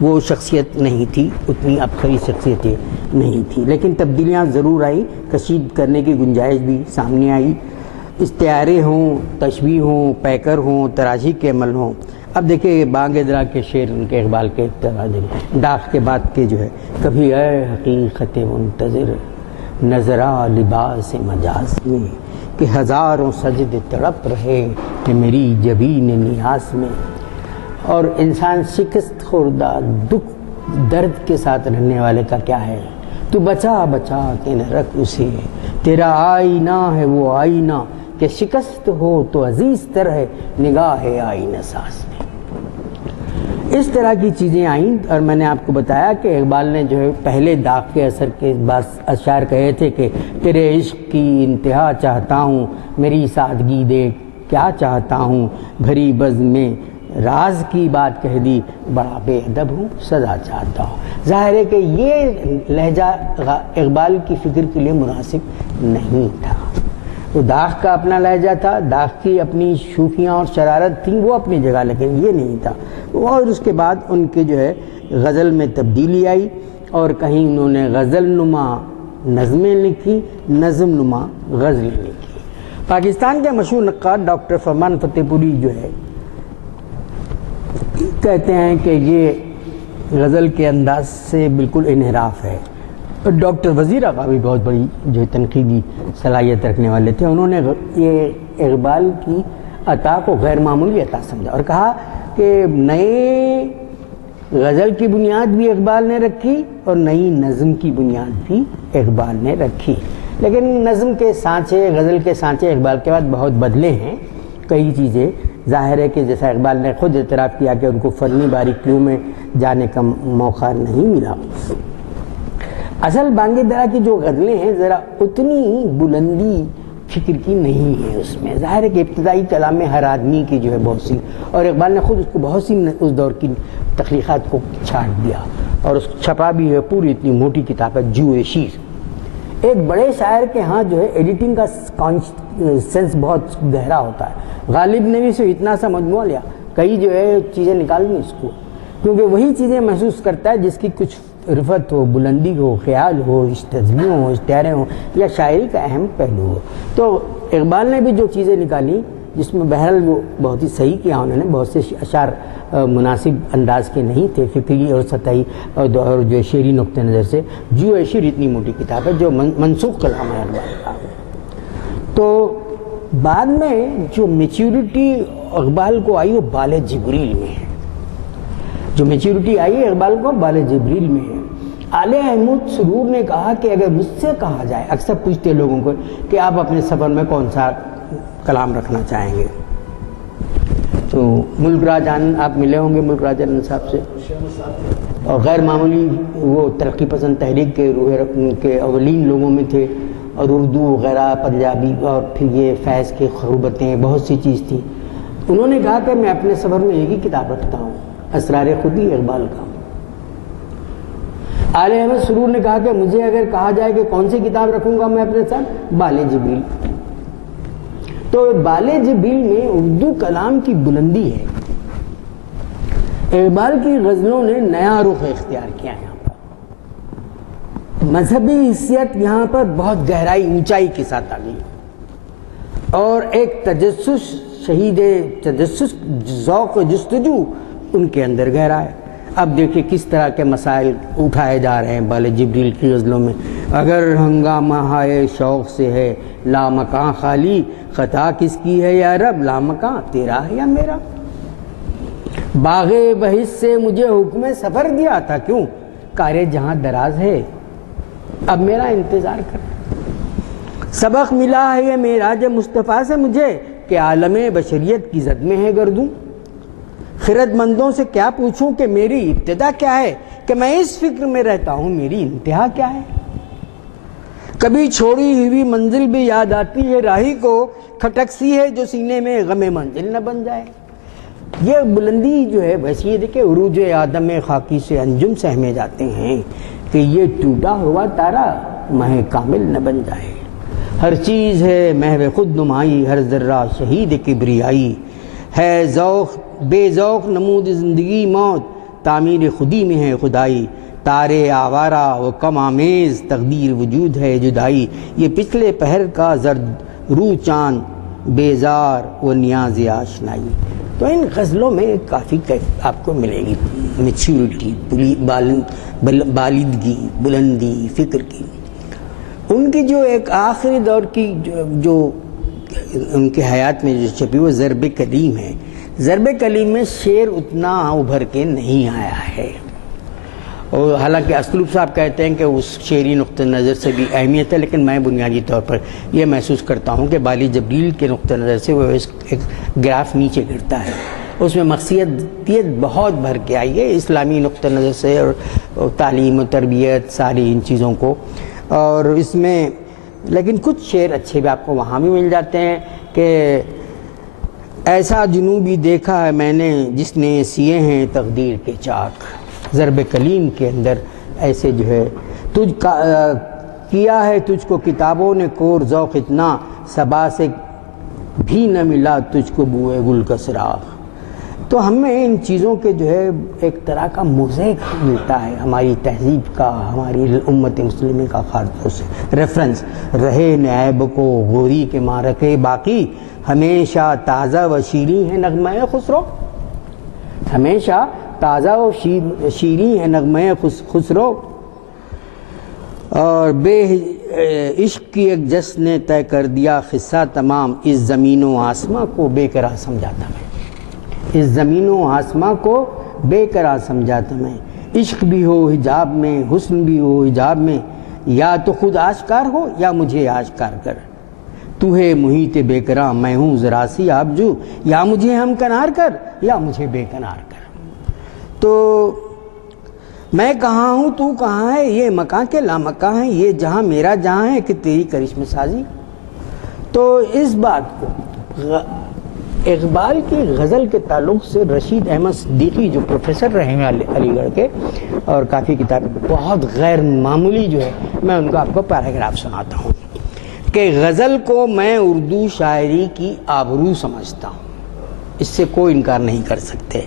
وہ شخصیت نہیں تھی، اتنی ابخری شخصیتیں نہیں تھی، لیکن تبدیلیاں ضرور آئیں، کشید کرنے کی گنجائش بھی سامنے آئی، استعارے ہوں، تشبیہ ہوں، پیکر ہوں، تراشی کے عمل ہوں۔ اب دیکھیں بانگ درا کے شعر ان کے اقبال کے ڈاک کے بعد کے جو ہے، کبھی اے حقیقت منتظر نظرا لباس مجاز میں، کہ ہزاروں سجد تڑپ رہے کہ میری جبین نیاز میں، اور انسان شکست خوردہ دکھ درد کے ساتھ رہنے والے کا کیا ہے؟ تو بچا بچا کے نہ رکھ اسے، تیرا آئینہ ہے وہ آئینہ کہ شکست ہو تو عزیز تر ہے نگاہ آئینہ ساز میں۔ اس طرح کی چیزیں آئیں، اور میں نے آپ کو بتایا کہ اقبال نے جو ہے پہلے داغ کے اثر کے بعد اشعار کہے تھے کہ تیرے عشق کی انتہا چاہتا ہوں، میری سادگی دیکھ کیا چاہتا ہوں، بھری بزم میں راز کی بات کہہ دی، بڑا بے ادب ہوں سزا چاہتا ہوں۔ ظاہر ہے کہ یہ لہجہ اقبال کی فکر کے لیے مناسب نہیں تھا۔ وہ داغ کا اپنا لہجہ تھا، داغ کی اپنی شوخیاں اور شرارت تھیں وہ اپنی جگہ، لیکن یہ نہیں تھا۔ اور اس کے بعد ان کے جو ہے غزل میں تبدیلی آئی، اور کہیں انہوں نے غزل نما نظمیں لکھی، نظم نما غزلیں لکھی۔ پاکستان کے مشہور نقاد ڈاکٹر فرمان فتح پوری جو ہے کہتے ہیں کہ یہ غزل کے انداز سے بالکل انحراف ہے۔ ڈاکٹر وزیر آقا بھی بہت بڑی جو تنقیدی صلاحیت رکھنے والے تھے، انہوں نے یہ اقبال کی عطا کو غیر معمولی عطا سمجھا اور کہا کہ نئے غزل کی بنیاد بھی اقبال نے رکھی اور نئی نظم کی بنیاد بھی اقبال نے رکھی۔ لیکن نظم کے سانچے، غزل کے سانچے اقبال کے بعد بہت بدلے ہیں کئی چیزیں۔ ظاہر ہے کہ جیسا اقبال نے خود اعتراف کیا کہ ان کو فنی باریکیوں میں جانے کا موقع نہیں ملا۔ اصل بانگی درا کی جو غزلیں ہیں ذرا اتنی بلندی فکر کی نہیں ہے اس میں۔ ظاہر ہے کہ ابتدائی کلام میں ہر آدمی کی جو ہے بہت سی، اور اقبال نے خود اس کو بہت سی اس دور کی تخلیقات کو چھانٹ دیا اور اس کو چھپا بھی ہے، پوری اتنی موٹی کتاب ہے جو شیر۔ ایک بڑے شاعر کے ہاں جو ہے ایڈیٹنگ کا سینس بہت گہرا ہوتا ہے۔ غالب نے بھی سے اتنا سا مجموعہ لیا، کئی جو ہے چیزیں نکال دی اس کو، کیونکہ وہی چیزیں محسوس کرتا ہے جس کی کچھ رفت ہو، بلندی ہو، خیال ہو، تجزیوں ہو، اشتہاریں ہوں یا شاعری کا اہم پہلو ہو۔ تو اقبال نے بھی جو چیزیں نکالی جس میں بہرحال وہ بہت ہی صحیح کیا انہوں نے، بہت سے اشعار مناسب انداز کے نہیں تھے فکری اور سطحی اور جو شعری نقطہ نظر سے۔ جو شیر اتنی موٹی کتاب ہے جو منسوخ کلام ہے اقبال کا۔ تو بعد میں جو میچیورٹی اقبال کو آئی وہ بال جبریل میں ہے، جو میچیورٹی آئی اقبال کو بال جبریل میں ہے۔ آل احمد سرور نے کہا کہ اگر مجھ سے کہا جائے، اکثر پوچھتے لوگوں کو کہ آپ اپنے سفر میں کون سا کلام رکھنا چاہیں گے، تو ملک راج آنند آپ ملے ہوں گے ملک راج آنند صاحب سے، اور غیر معمولی وہ ترقی پسند تحریک کے کے اولین لوگوں میں تھے، اور اردو وغیرہ پنجابی اور پھر یہ فیض کے خروبتیں بہت سی چیز تھی۔ انہوں نے کہا کہ میں اپنے سفر میں ایک ہی کتاب رکھتا ہوں، اسرار خودی اقبال کا۔ آل احمد سرور نے کہا کہ مجھے اگر کہا جائے کہ کون سی کتاب رکھوں گا میں اپنے ساتھ، بال جبریل۔ تو بال جبریل میں اردو کلام کی بلندی ہے۔ اقبال کی غزلوں نے نیا رخ اختیار کیا یہاں پر، مذہبی حیثیت یہاں پر بہت گہرائی اونچائی کے ساتھ آ گئی، اور ایک تجسس شہید تجسس ذوق جستجو ان کے اندر گہرا ہے۔ اب دیکھیں کس طرح کے مسائل اٹھائے جا رہے ہیں بال جبریل کی غزلوں میں۔ اگر ہنگامہ ہائے شوق سے ہے لامکاں خالی، خطا کس کی ہے یا رب لامکاں تیرا ہے یا میرا، باغ بہشت سے مجھے حکم سفر دیا تھا کیوں، کار جہاں دراز ہے اب میرا انتظار کر، سبق ملا ہے یہ معراج مصطفیٰ سے مجھے کہ عالم بشریت کی زد میں ہے گردوں، خرد مندوں سے کیا پوچھوں کہ میری ابتدا کیا ہے، کہ میں اس فکر میں رہتا ہوں میری انتہا کیا ہے، کبھی چھوڑی ہوئی منزل بھی یاد آتی ہے راہی کو، کھٹک سی ہے جو سینے میں غم منزل نہ بن جائے۔ یہ بلندی جو ہے ویسے یہ دیکھیں عروج آدم خاکی سے انجم سہمے جاتے ہیں کہ یہ ٹوٹا ہوا تارا مہ کامل نہ بن جائے، ہر چیز ہے محو خود نمائی، ہر ذرہ شہید کبریائی، ہے ذوق بے ذوق نمود زندگی موت، تعمیر خودی میں ہے خدائی، تارے آوارہ و کم آمیز تقدیر وجود ہے جدائی، یہ پچھلے پہر کا زرد رو چاند بیزار و نیاز آشنائی۔ تو ان غزلوں میں کافی آپ کو ملے گی میچیورٹی، بالندگی، بلندی فکر کی۔ ان کی جو ایک آخری دور کی جو ان کے حیات میں جو چھپی وہ ضرب کلیم ہے۔ ضرب کلیم میں شعر اتنا ابھر کے نہیں آیا ہے، اور حالانکہ اسلوب صاحب کہتے ہیں کہ اس شعری نقطہ نظر سے بھی اہمیت ہے، لیکن میں بنیادی طور پر یہ محسوس کرتا ہوں کہ بالی جبریل کے نقطہ نظر سے وہ ایک گراف نیچے گرتا ہے، اس میں مقصدیت بہت بھر کے آئی ہے اسلامی نقطہ نظر سے، اور تعلیم و تربیت ساری ان چیزوں کو. اور اس میں لیکن کچھ شعر اچھے بھی آپ کو وہاں بھی مل جاتے ہیں کہ ایسا جنوبی دیکھا ہے میں نے جس نے سیے ہیں تقدیر کے چاک، ضرب کلیم کے اندر ایسے جو ہے تجھ کا کیا ہے تجھ کو کتابوں نے کور ذوق اتنا، صبا سے بھی نہ ملا تجھ کو بوئے گل کا سراغ. تو ہمیں ان چیزوں کے جو ہے ایک طرح کا موزیک ملتا ہے ہماری تہذیب کا، ہماری امت مسلمہ کا خاص طور سے ریفرنس. رہے نائب کو غوری کے معرکے باقی، ہمیشہ تازہ و شیریں ہے نغمہ خسرو، ہمیشہ تازہ و شیریں ہے نغمہ خسرو. اور بے عشق کی ایک جس نے طے کر دیا قصہ تمام، اس زمین و آسماں کو بے قرار سمجھاتا میں، اس زمین و آسماں کو بے قرار سمجھاتا میں. عشق بھی ہو حجاب میں، حسن بھی ہو حجاب میں، یا تو خود آشکار ہو یا مجھے آشکار کر. تو ہے محیط بے قرار میں ہوں ذرا سی آبجو، یا مجھے ہم کنار کر یا مجھے بے کنار کر. تو میں کہاں ہوں تو کہاں ہے، یہ مکان کے لامکاں ہے، یہ جہاں میرا جہاں ہے کہ تیری کرشمہ سازی. تو اس بات کو اقبال کی غزل کے تعلق سے رشید احمد صدیقی جو پروفیسر رہے ہیں علی گڑھ کے اور کافی کتابیں بہت غیر معمولی جو ہے، میں ان کو آپ کو پیراگراف سناتا ہوں کہ غزل کو میں اردو شاعری کی آبرو سمجھتا ہوں، اس سے کوئی انکار نہیں کر سکتے.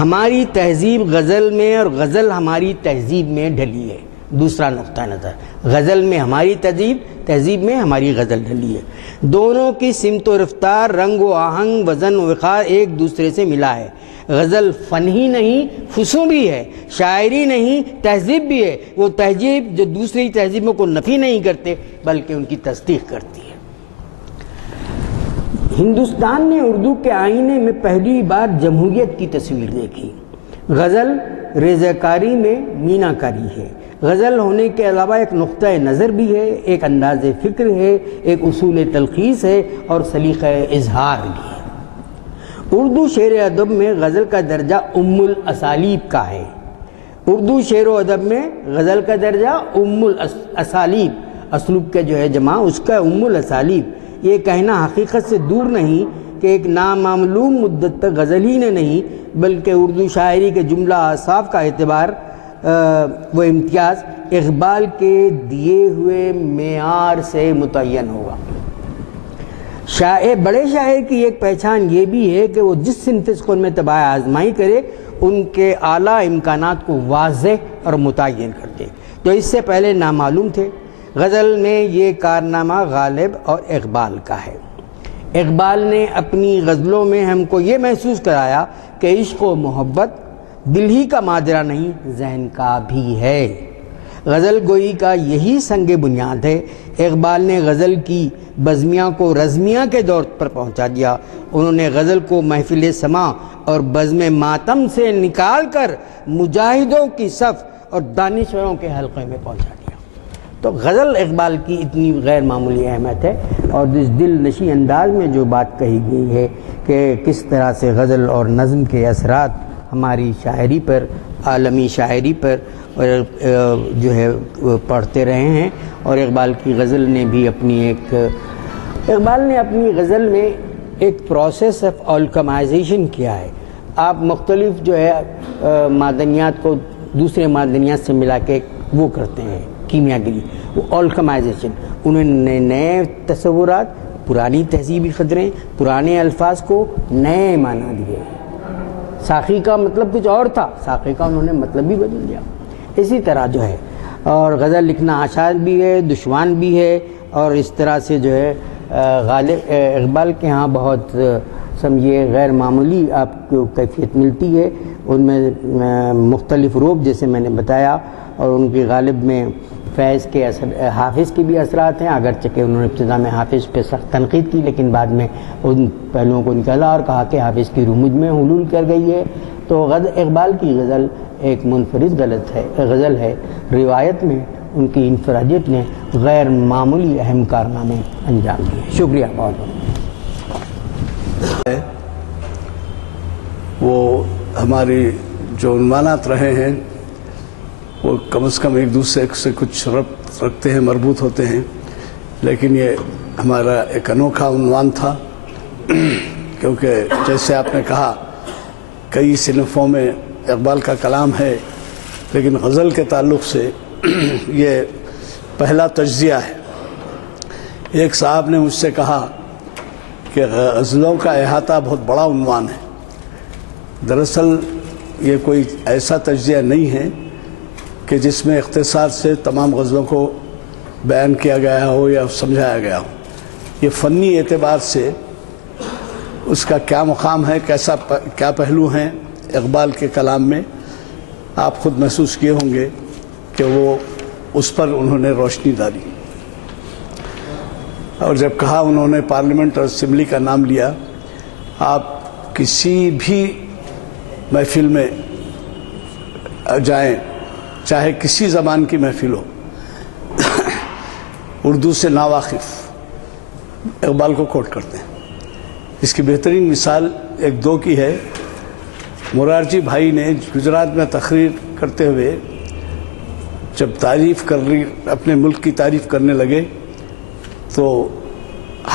ہماری تہذیب غزل میں اور غزل ہماری تہذیب میں ڈھلی ہے. دوسرا نقطہ نظر، غزل میں ہماری تہذیب میں ہماری غزل ڈھلی ہے. دونوں کی سمت و رفتار، رنگ و آہنگ، وزن و وقار ایک دوسرے سے ملا ہے. غزل فن ہی نہیں فسوں بھی ہے، شاعری نہیں تہذیب بھی ہے. وہ تہذیب جو دوسری تہذیبوں کو نفی نہیں کرتے بلکہ ان کی تصدیق کرتی ہے. ہندوستان نے اردو کے آئینے میں پہلی بار جمہوریت کی تصویر دیکھی. غزل ریزہ کاری میں مینا کاری ہے. غزل ہونے کے علاوہ ایک نقطۂ نظر بھی ہے، ایک انداز فکر ہے، ایک اصول تلخیص ہے اور سلیقہ اظہار بھی ہے. اردو شعر ادب میں غزل کا درجہ ام الاسالیب کا ہے. اردو شعر و ادب میں غزل کا درجہ ام الاسالیب، اسلوب کا جو ہے جمع اس کا ام الاسالیب. یہ کہنا حقیقت سے دور نہیں کہ ایک نامعلوم مدت تک غزل ہی نے نہیں بلکہ اردو شاعری کے جملہ اصحاف کا اعتبار وہ امتیاز اقبال کے دیے ہوئے معیار سے متعین ہوگا. بڑے شاعر کی ایک پہچان یہ بھی ہے کہ وہ جس صنف کو ان میں طبع آزمائی کرے ان کے اعلیٰ امکانات کو واضح اور متعین کر دے جو اس سے پہلے نامعلوم تھے. غزل میں یہ کارنامہ غالب اور اقبال کا ہے. اقبال نے اپنی غزلوں میں ہم کو یہ محسوس کرایا کہ عشق و محبت دل ہی کا ماجرا نہیں ذہن کا بھی ہے. غزل گوئی کا یہی سنگ بنیاد ہے. اقبال نے غزل کی بزمیاں کو رزمیاں کے دور پر پہنچا دیا. انہوں نے غزل کو محفل سماع اور بزم ماتم سے نکال کر مجاہدوں کی صف اور دانشوروں کے حلقے میں پہنچا دیا. تو غزل اقبال کی اتنی غیر معمولی اہمیت ہے. اور اس دل نشی انداز میں جو بات کہی گئی ہے کہ کس طرح سے غزل اور نظم کے اثرات ہماری شاعری پر، عالمی شاعری پر جو ہے پڑھتے رہے ہیں. اور اقبال کی غزل نے بھی اپنی غزل میں ایک پروسیس آف آلکمائزیشن کیا ہے. آپ مختلف جو ہے معدنیات کو دوسرے معدنیات سے ملا کے وہ کرتے ہیں کیمیا گری، وہ آلکمائزیشن. انہوں نے نئے تصورات، پرانی تہذیبی قدریں، پرانے الفاظ کو نئے معنی دیے. ساقی کا مطلب کچھ اور تھا، ساقی کا انہوں نے مطلب بھی بدل دیا. اسی طرح جو ہے اور غزل لکھنا آسان بھی ہے، دشوار بھی ہے. اور اس طرح سے جو ہے غالب اقبال کے ہاں بہت سمجھیے غیر معمولی آپ کو کیفیت ملتی ہے. ان میں مختلف روپ جیسے میں نے بتایا، اور ان کی غالب میں فیض کے حافظ کی بھی اثرات ہیں. اگرچہ کہ انہوں نے ابتدا میں حافظ پہ سخت تنقید کی لیکن بعد میں ان پہلوؤں کو نکالا اور کہا کہ حافظ کی روح مجھ میں حلول کر گئی ہے. تو اقبال کی غزل ایک منفرد غزل ہے. روایت میں ان کی انفرادیت نے غیر معمولی اہم کارنامے انجام دیے. شکریہ بہت بہت. وہ ہماری جو عنوانات رہے ہیں وہ کم از کم ایک دوسرے سے کچھ ربط رکھتے ہیں، مربوط ہوتے ہیں، لیکن یہ ہمارا ایک انوکھا عنوان تھا کیونکہ جیسے آپ نے کہا کئی صنفوں میں اقبال کا کلام ہے، لیکن غزل کے تعلق سے یہ پہلا تجزیہ ہے. ایک صاحب نے مجھ سے کہا کہ غزلوں کا احاطہ بہت بڑا عنوان ہے. دراصل یہ کوئی ایسا تجزیہ نہیں ہے کہ جس میں اختصار سے تمام غزلوں کو بیان کیا گیا ہو یا سمجھایا گیا ہو. یہ فنی اعتبار سے اس کا کیا مقام ہے، کیا پہلو ہیں اقبال کے کلام میں، آپ خود محسوس کیے ہوں گے کہ وہ اس پر انہوں نے روشنی ڈالی. اور جب کہا انہوں نے پارلیمنٹ اور اسمبلی کا نام لیا، آپ کسی بھی محفل میں جائیں، چاہے کسی زبان کی محفل ہو، اردو سے ناواقف اقبال کو کوٹ کرتے ہیں. اس کی بہترین مثال ایک دو کی ہے. مرارجی بھائی نے گجرات میں تقریر کرتے ہوئے جب اپنے ملک کی تعریف کرنے لگے تو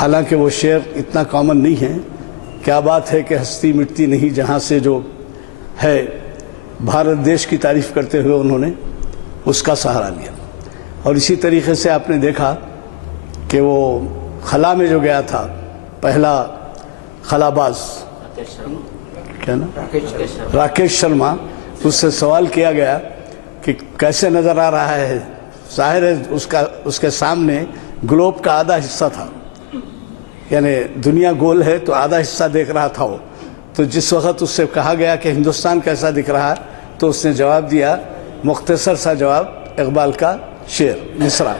حالانکہ وہ شعر اتنا کامن نہیں ہے، کیا بات ہے کہ ہستی مٹتی نہیں جہاں سے جو ہے، بھارت دیش کی تعریف کرتے ہوئے انہوں نے اس کا سہارا لیا. اور اسی طریقے سے آپ نے دیکھا کہ وہ خلا میں جو گیا تھا، پہلا خلاباز کیا نا راکیش شرما، اس سے سوال کیا گیا کہ کیسے نظر آ رہا ہے. ظاہر ہے اس کے سامنے گلوب کا آدھا حصہ تھا، یعنی دنیا گول ہے تو آدھا حصہ دیکھ رہا تھا وہ. تو جس وقت اس سے کہا گیا کہ ہندوستان کیسا دکھ رہا ہے تو اس نے جواب دیا، مختصر سا جواب، اقبال کا شعر مصرع،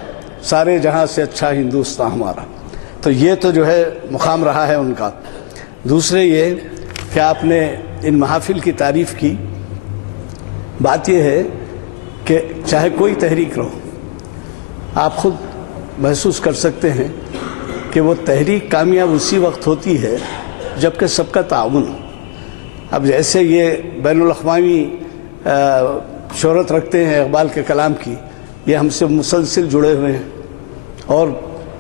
سارے جہاں سے اچھا ہندوستان ہمارا. تو یہ تو جو ہے مقام رہا ہے ان کا. دوسرے یہ کہ آپ نے ان محافل کی تعریف کی. بات یہ ہے کہ چاہے کوئی تحریک رہو، آپ خود محسوس کر سکتے ہیں کہ وہ تحریک کامیاب اسی وقت ہوتی ہے جبکہ سب کا تعاون ہو. اب جیسے یہ بین الاقوامی شہرت رکھتے ہیں اقبال کے کلام کی، یہ ہم سے مسلسل جڑے ہوئے ہیں، اور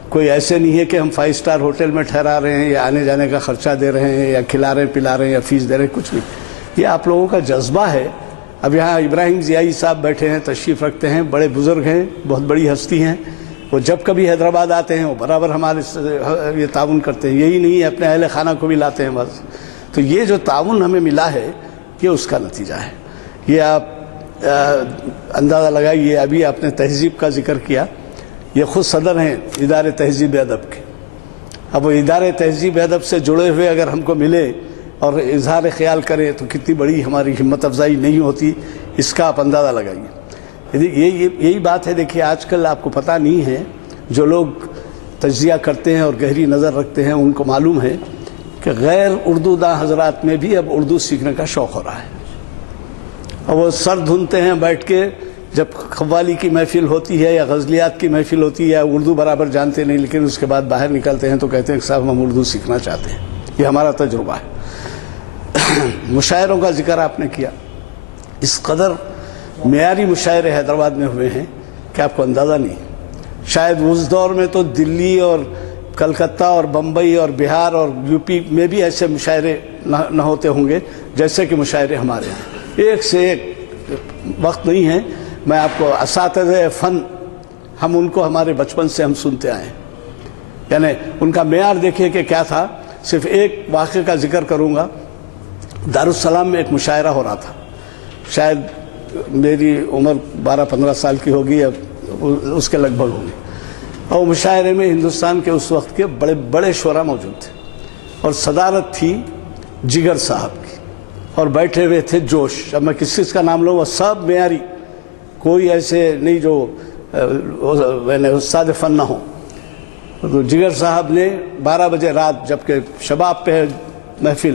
کوئی ایسے نہیں ہے کہ ہم 5 اسٹار ہوٹل میں ٹھہرا رہے ہیں یا آنے جانے کا خرچہ دے رہے ہیں یا کھلا رہے ہیں پلا رہے ہیں یا فیس دے رہے ہیں، کچھ نہیں. یہ آپ لوگوں کا جذبہ ہے. اب یہاں ابراہیم ضیائی صاحب بیٹھے ہیں، تشریف رکھتے ہیں، بڑے بزرگ ہیں، بہت بڑی ہستی ہیں. وہ جب کبھی حیدرآباد آتے ہیں وہ برابر ہمارے یہ تعاون کرتے ہیں. یہی نہیں ہے، اپنے اہل خانہ کو بھی لاتے ہیں بس. تو یہ جو تعاون ہمیں ملا ہے یہ اس کا نتیجہ ہے. یہ آپ اندازہ لگائیے. ابھی آپ نے تہذیب کا ذکر کیا، یہ خود صدر ہیں ادارے تہذیب ادب کے. اب وہ ادارے تہذیب ادب سے جڑے ہوئے اگر ہم کو ملے اور اظہار خیال کریں تو کتنی بڑی ہماری ہمت افزائی نہیں ہوتی، اس کا آپ اندازہ لگائیے. یہی بات ہے. دیکھیے آج کل آپ کو پتہ نہیں ہے، جو لوگ تجزیہ کرتے ہیں اور گہری نظر رکھتے ہیں ان کو معلوم ہے کہ غیر اردو داں حضرات میں بھی اب اردو سیکھنے کا شوق ہو رہا ہے. اور وہ سر دھنتے ہیں بیٹھ کے، جب قوالی کی محفل ہوتی ہے یا غزلیات کی محفل ہوتی ہے، یا اردو برابر جانتے نہیں لیکن اس کے بعد باہر نکلتے ہیں تو کہتے ہیں کہ صاحب ہم اردو سیکھنا چاہتے ہیں. یہ ہمارا تجربہ ہے. مشاعروں کا ذکر آپ نے کیا. اس قدر معیاری مشاعرے حیدرآباد میں ہوئے ہیں کہ آپ کو اندازہ نہیں. شاید اس دور میں تو دلی اور کلکتہ اور بمبئی اور بہار اور یو پی میں بھی ایسے مشاعرے نہ ہوتے ہوں گے جیسے کہ مشاعرے ہمارے ہیں. ایک سے ایک وقت نہیں ہے. میں آپ کو اساتذہ فن، ہم ان کو ہمارے بچپن سے ہم سنتے آئے ہیں. یعنی ان کا معیار دیکھیے کہ کیا تھا. صرف ایک واقعے کا ذکر کروں گا. دارالسلام میں ایک مشاعرہ ہو رہا تھا. شاید میری عمر 12-15 سال کی ہوگی، اب اس کے لگ بھگ ہوگی. اور مشاعرے میں ہندوستان کے اس وقت کے بڑے بڑے شعراء موجود تھے اور صدارت تھی جگر صاحب کی، اور بیٹھے ہوئے تھے جوش. اب میں کس کا نام لوں، وہ سب معیاری، کوئی ایسے نہیں جو استاد فن نہ ہو. تو جگر صاحب نے 12 بجے رات، جبکہ شباب پہ محفل،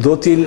2-3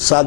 7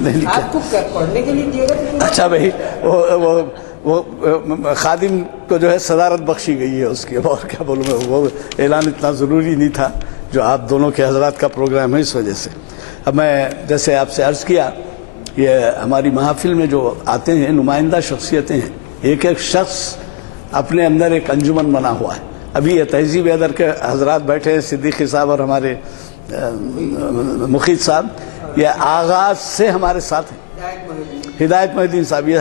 نہیں، آپ کو پڑھنے کے لیے دیے گا؟ اچھا بھائی، وہ خادم کو جو ہے صدارت بخشی گئی ہے اس کی، اور کیا بولوں میں، وہ اعلان اتنا ضروری نہیں تھا جو آپ دونوں کے حضرات کا پروگرام ہے، اس وجہ سے۔ اب میں جیسے آپ سے عرض کیا، یہ ہماری محافل میں جو آتے ہیں نمائندہ شخصیتیں ہیں، ایک ایک شخص اپنے اندر ایک انجمن بنا ہوا ہے۔ ابھی یہ تہذیب ادر کے حضرات بیٹھے ہیں، صدیقی صاحب اور ہمارے مخیت صاحب، یہ آغاز سے ہمارے ساتھ ہیں۔ ہدایت محی الدین صاحب، یہ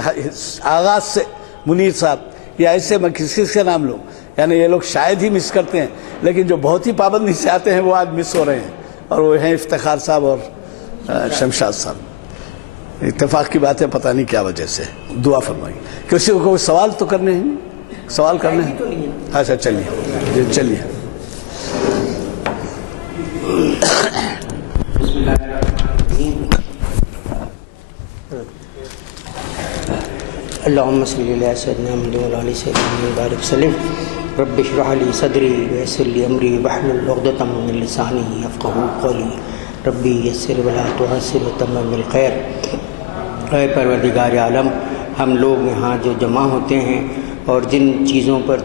آغاز سے، منیر صاحب، یہ ایسے میں کسی کا نام لوں، یعنی یہ لوگ شاید ہی مس کرتے ہیں، لیکن جو بہت ہی پابندی سے آتے ہیں وہ آج مس ہو رہے ہیں، اور وہ ہیں افتخار صاحب اور شمشاد صاحب۔ اتفاق کی بات ہے، پتہ نہیں کیا وجہ سے۔ دعا فرمائیں۔ کسی کو کوئی سوال تو کرنے ہیں؟ سوال کرنے ہیں؟ اچھا چلیے جی، چلیے۔ اللهم صل على سيدنا محمد وعلى آل سيدنا محمد وبارك وسلم رب اشرح لي صدري ويسر لي امري واحلل عقدة من لساني يفقهوا قولي ربي يسر ولا تعسر وتمم بالخير۔ اے پروردگار عالم، ہم لوگ یہاں جو جمع ہوتے ہیں اور جن چیزوں پر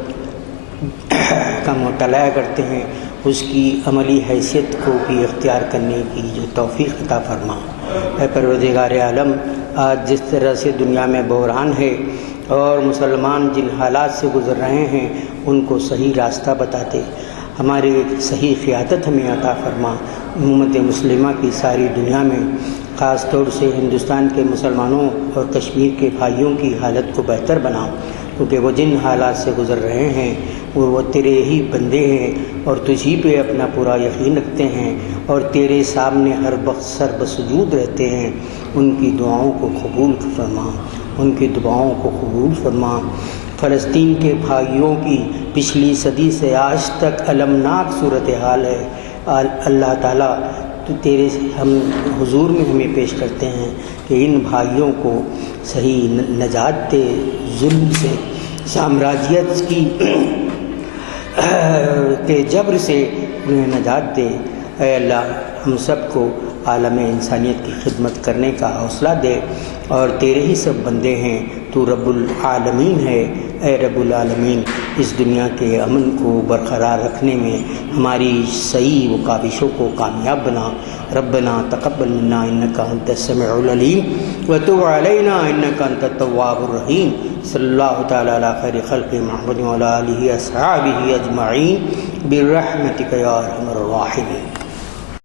کا مطالعہ کرتے ہیں اس کی عملی حیثیت کو بھی اختیار کرنے کی جو توفیق عطا فرما۔ اے پروردگار عالم، آج جس طرح سے دنیا میں بحران ہے اور مسلمان جن حالات سے گزر رہے ہیں ان کو صحیح راستہ بتاتے، ہماری صحیح قیادت ہمیں عطا فرما۔ امت مسلمہ کی ساری دنیا میں، خاص طور سے ہندوستان کے مسلمانوں اور کشمیر کے بھائیوں کی حالت کو بہتر بناؤ، کیونکہ وہ جن حالات سے گزر رہے ہیں وہ تیرے ہی بندے ہیں اور تجھی پہ اپنا پورا یقین رکھتے ہیں اور تیرے سامنے ہر وقت سر بسجود رہتے ہیں۔ ان کی دعاؤں کو قبول فرما، ان کی دعاؤں کو قبول فرما۔ فلسطین کے بھائیوں کی پچھلی صدی سے آج تک المناک صورتحال ہے، اللہ تعالیٰ تو تیرے ہم حضور میں ہمیں پیش کرتے ہیں کہ ان بھائیوں کو صحیح نجات دے، ظلم سے، سامراجیت کی کے جبر سے انہیں نجات دے۔ اے اللہ، ہم سب کو عالم انسانیت کی خدمت کرنے کا حوصلہ دے، اور تیرے ہی سب بندے ہیں، تو رب العالمین ہے۔ اے رب العالمین، اس دنیا کے امن کو برقرار رکھنے میں ہماری صحیح و کاوشوں کو کامیاب بنا۔ ربنا تقبل منا انک انت السمیع العلیم وتب علینا انک انت التواب الرحیم۔ صلی اللہ تعالی علی خیر خلق محمد وعلی آلہ اصحابہ اجمعین برحمتک یا ارحم الراحمین۔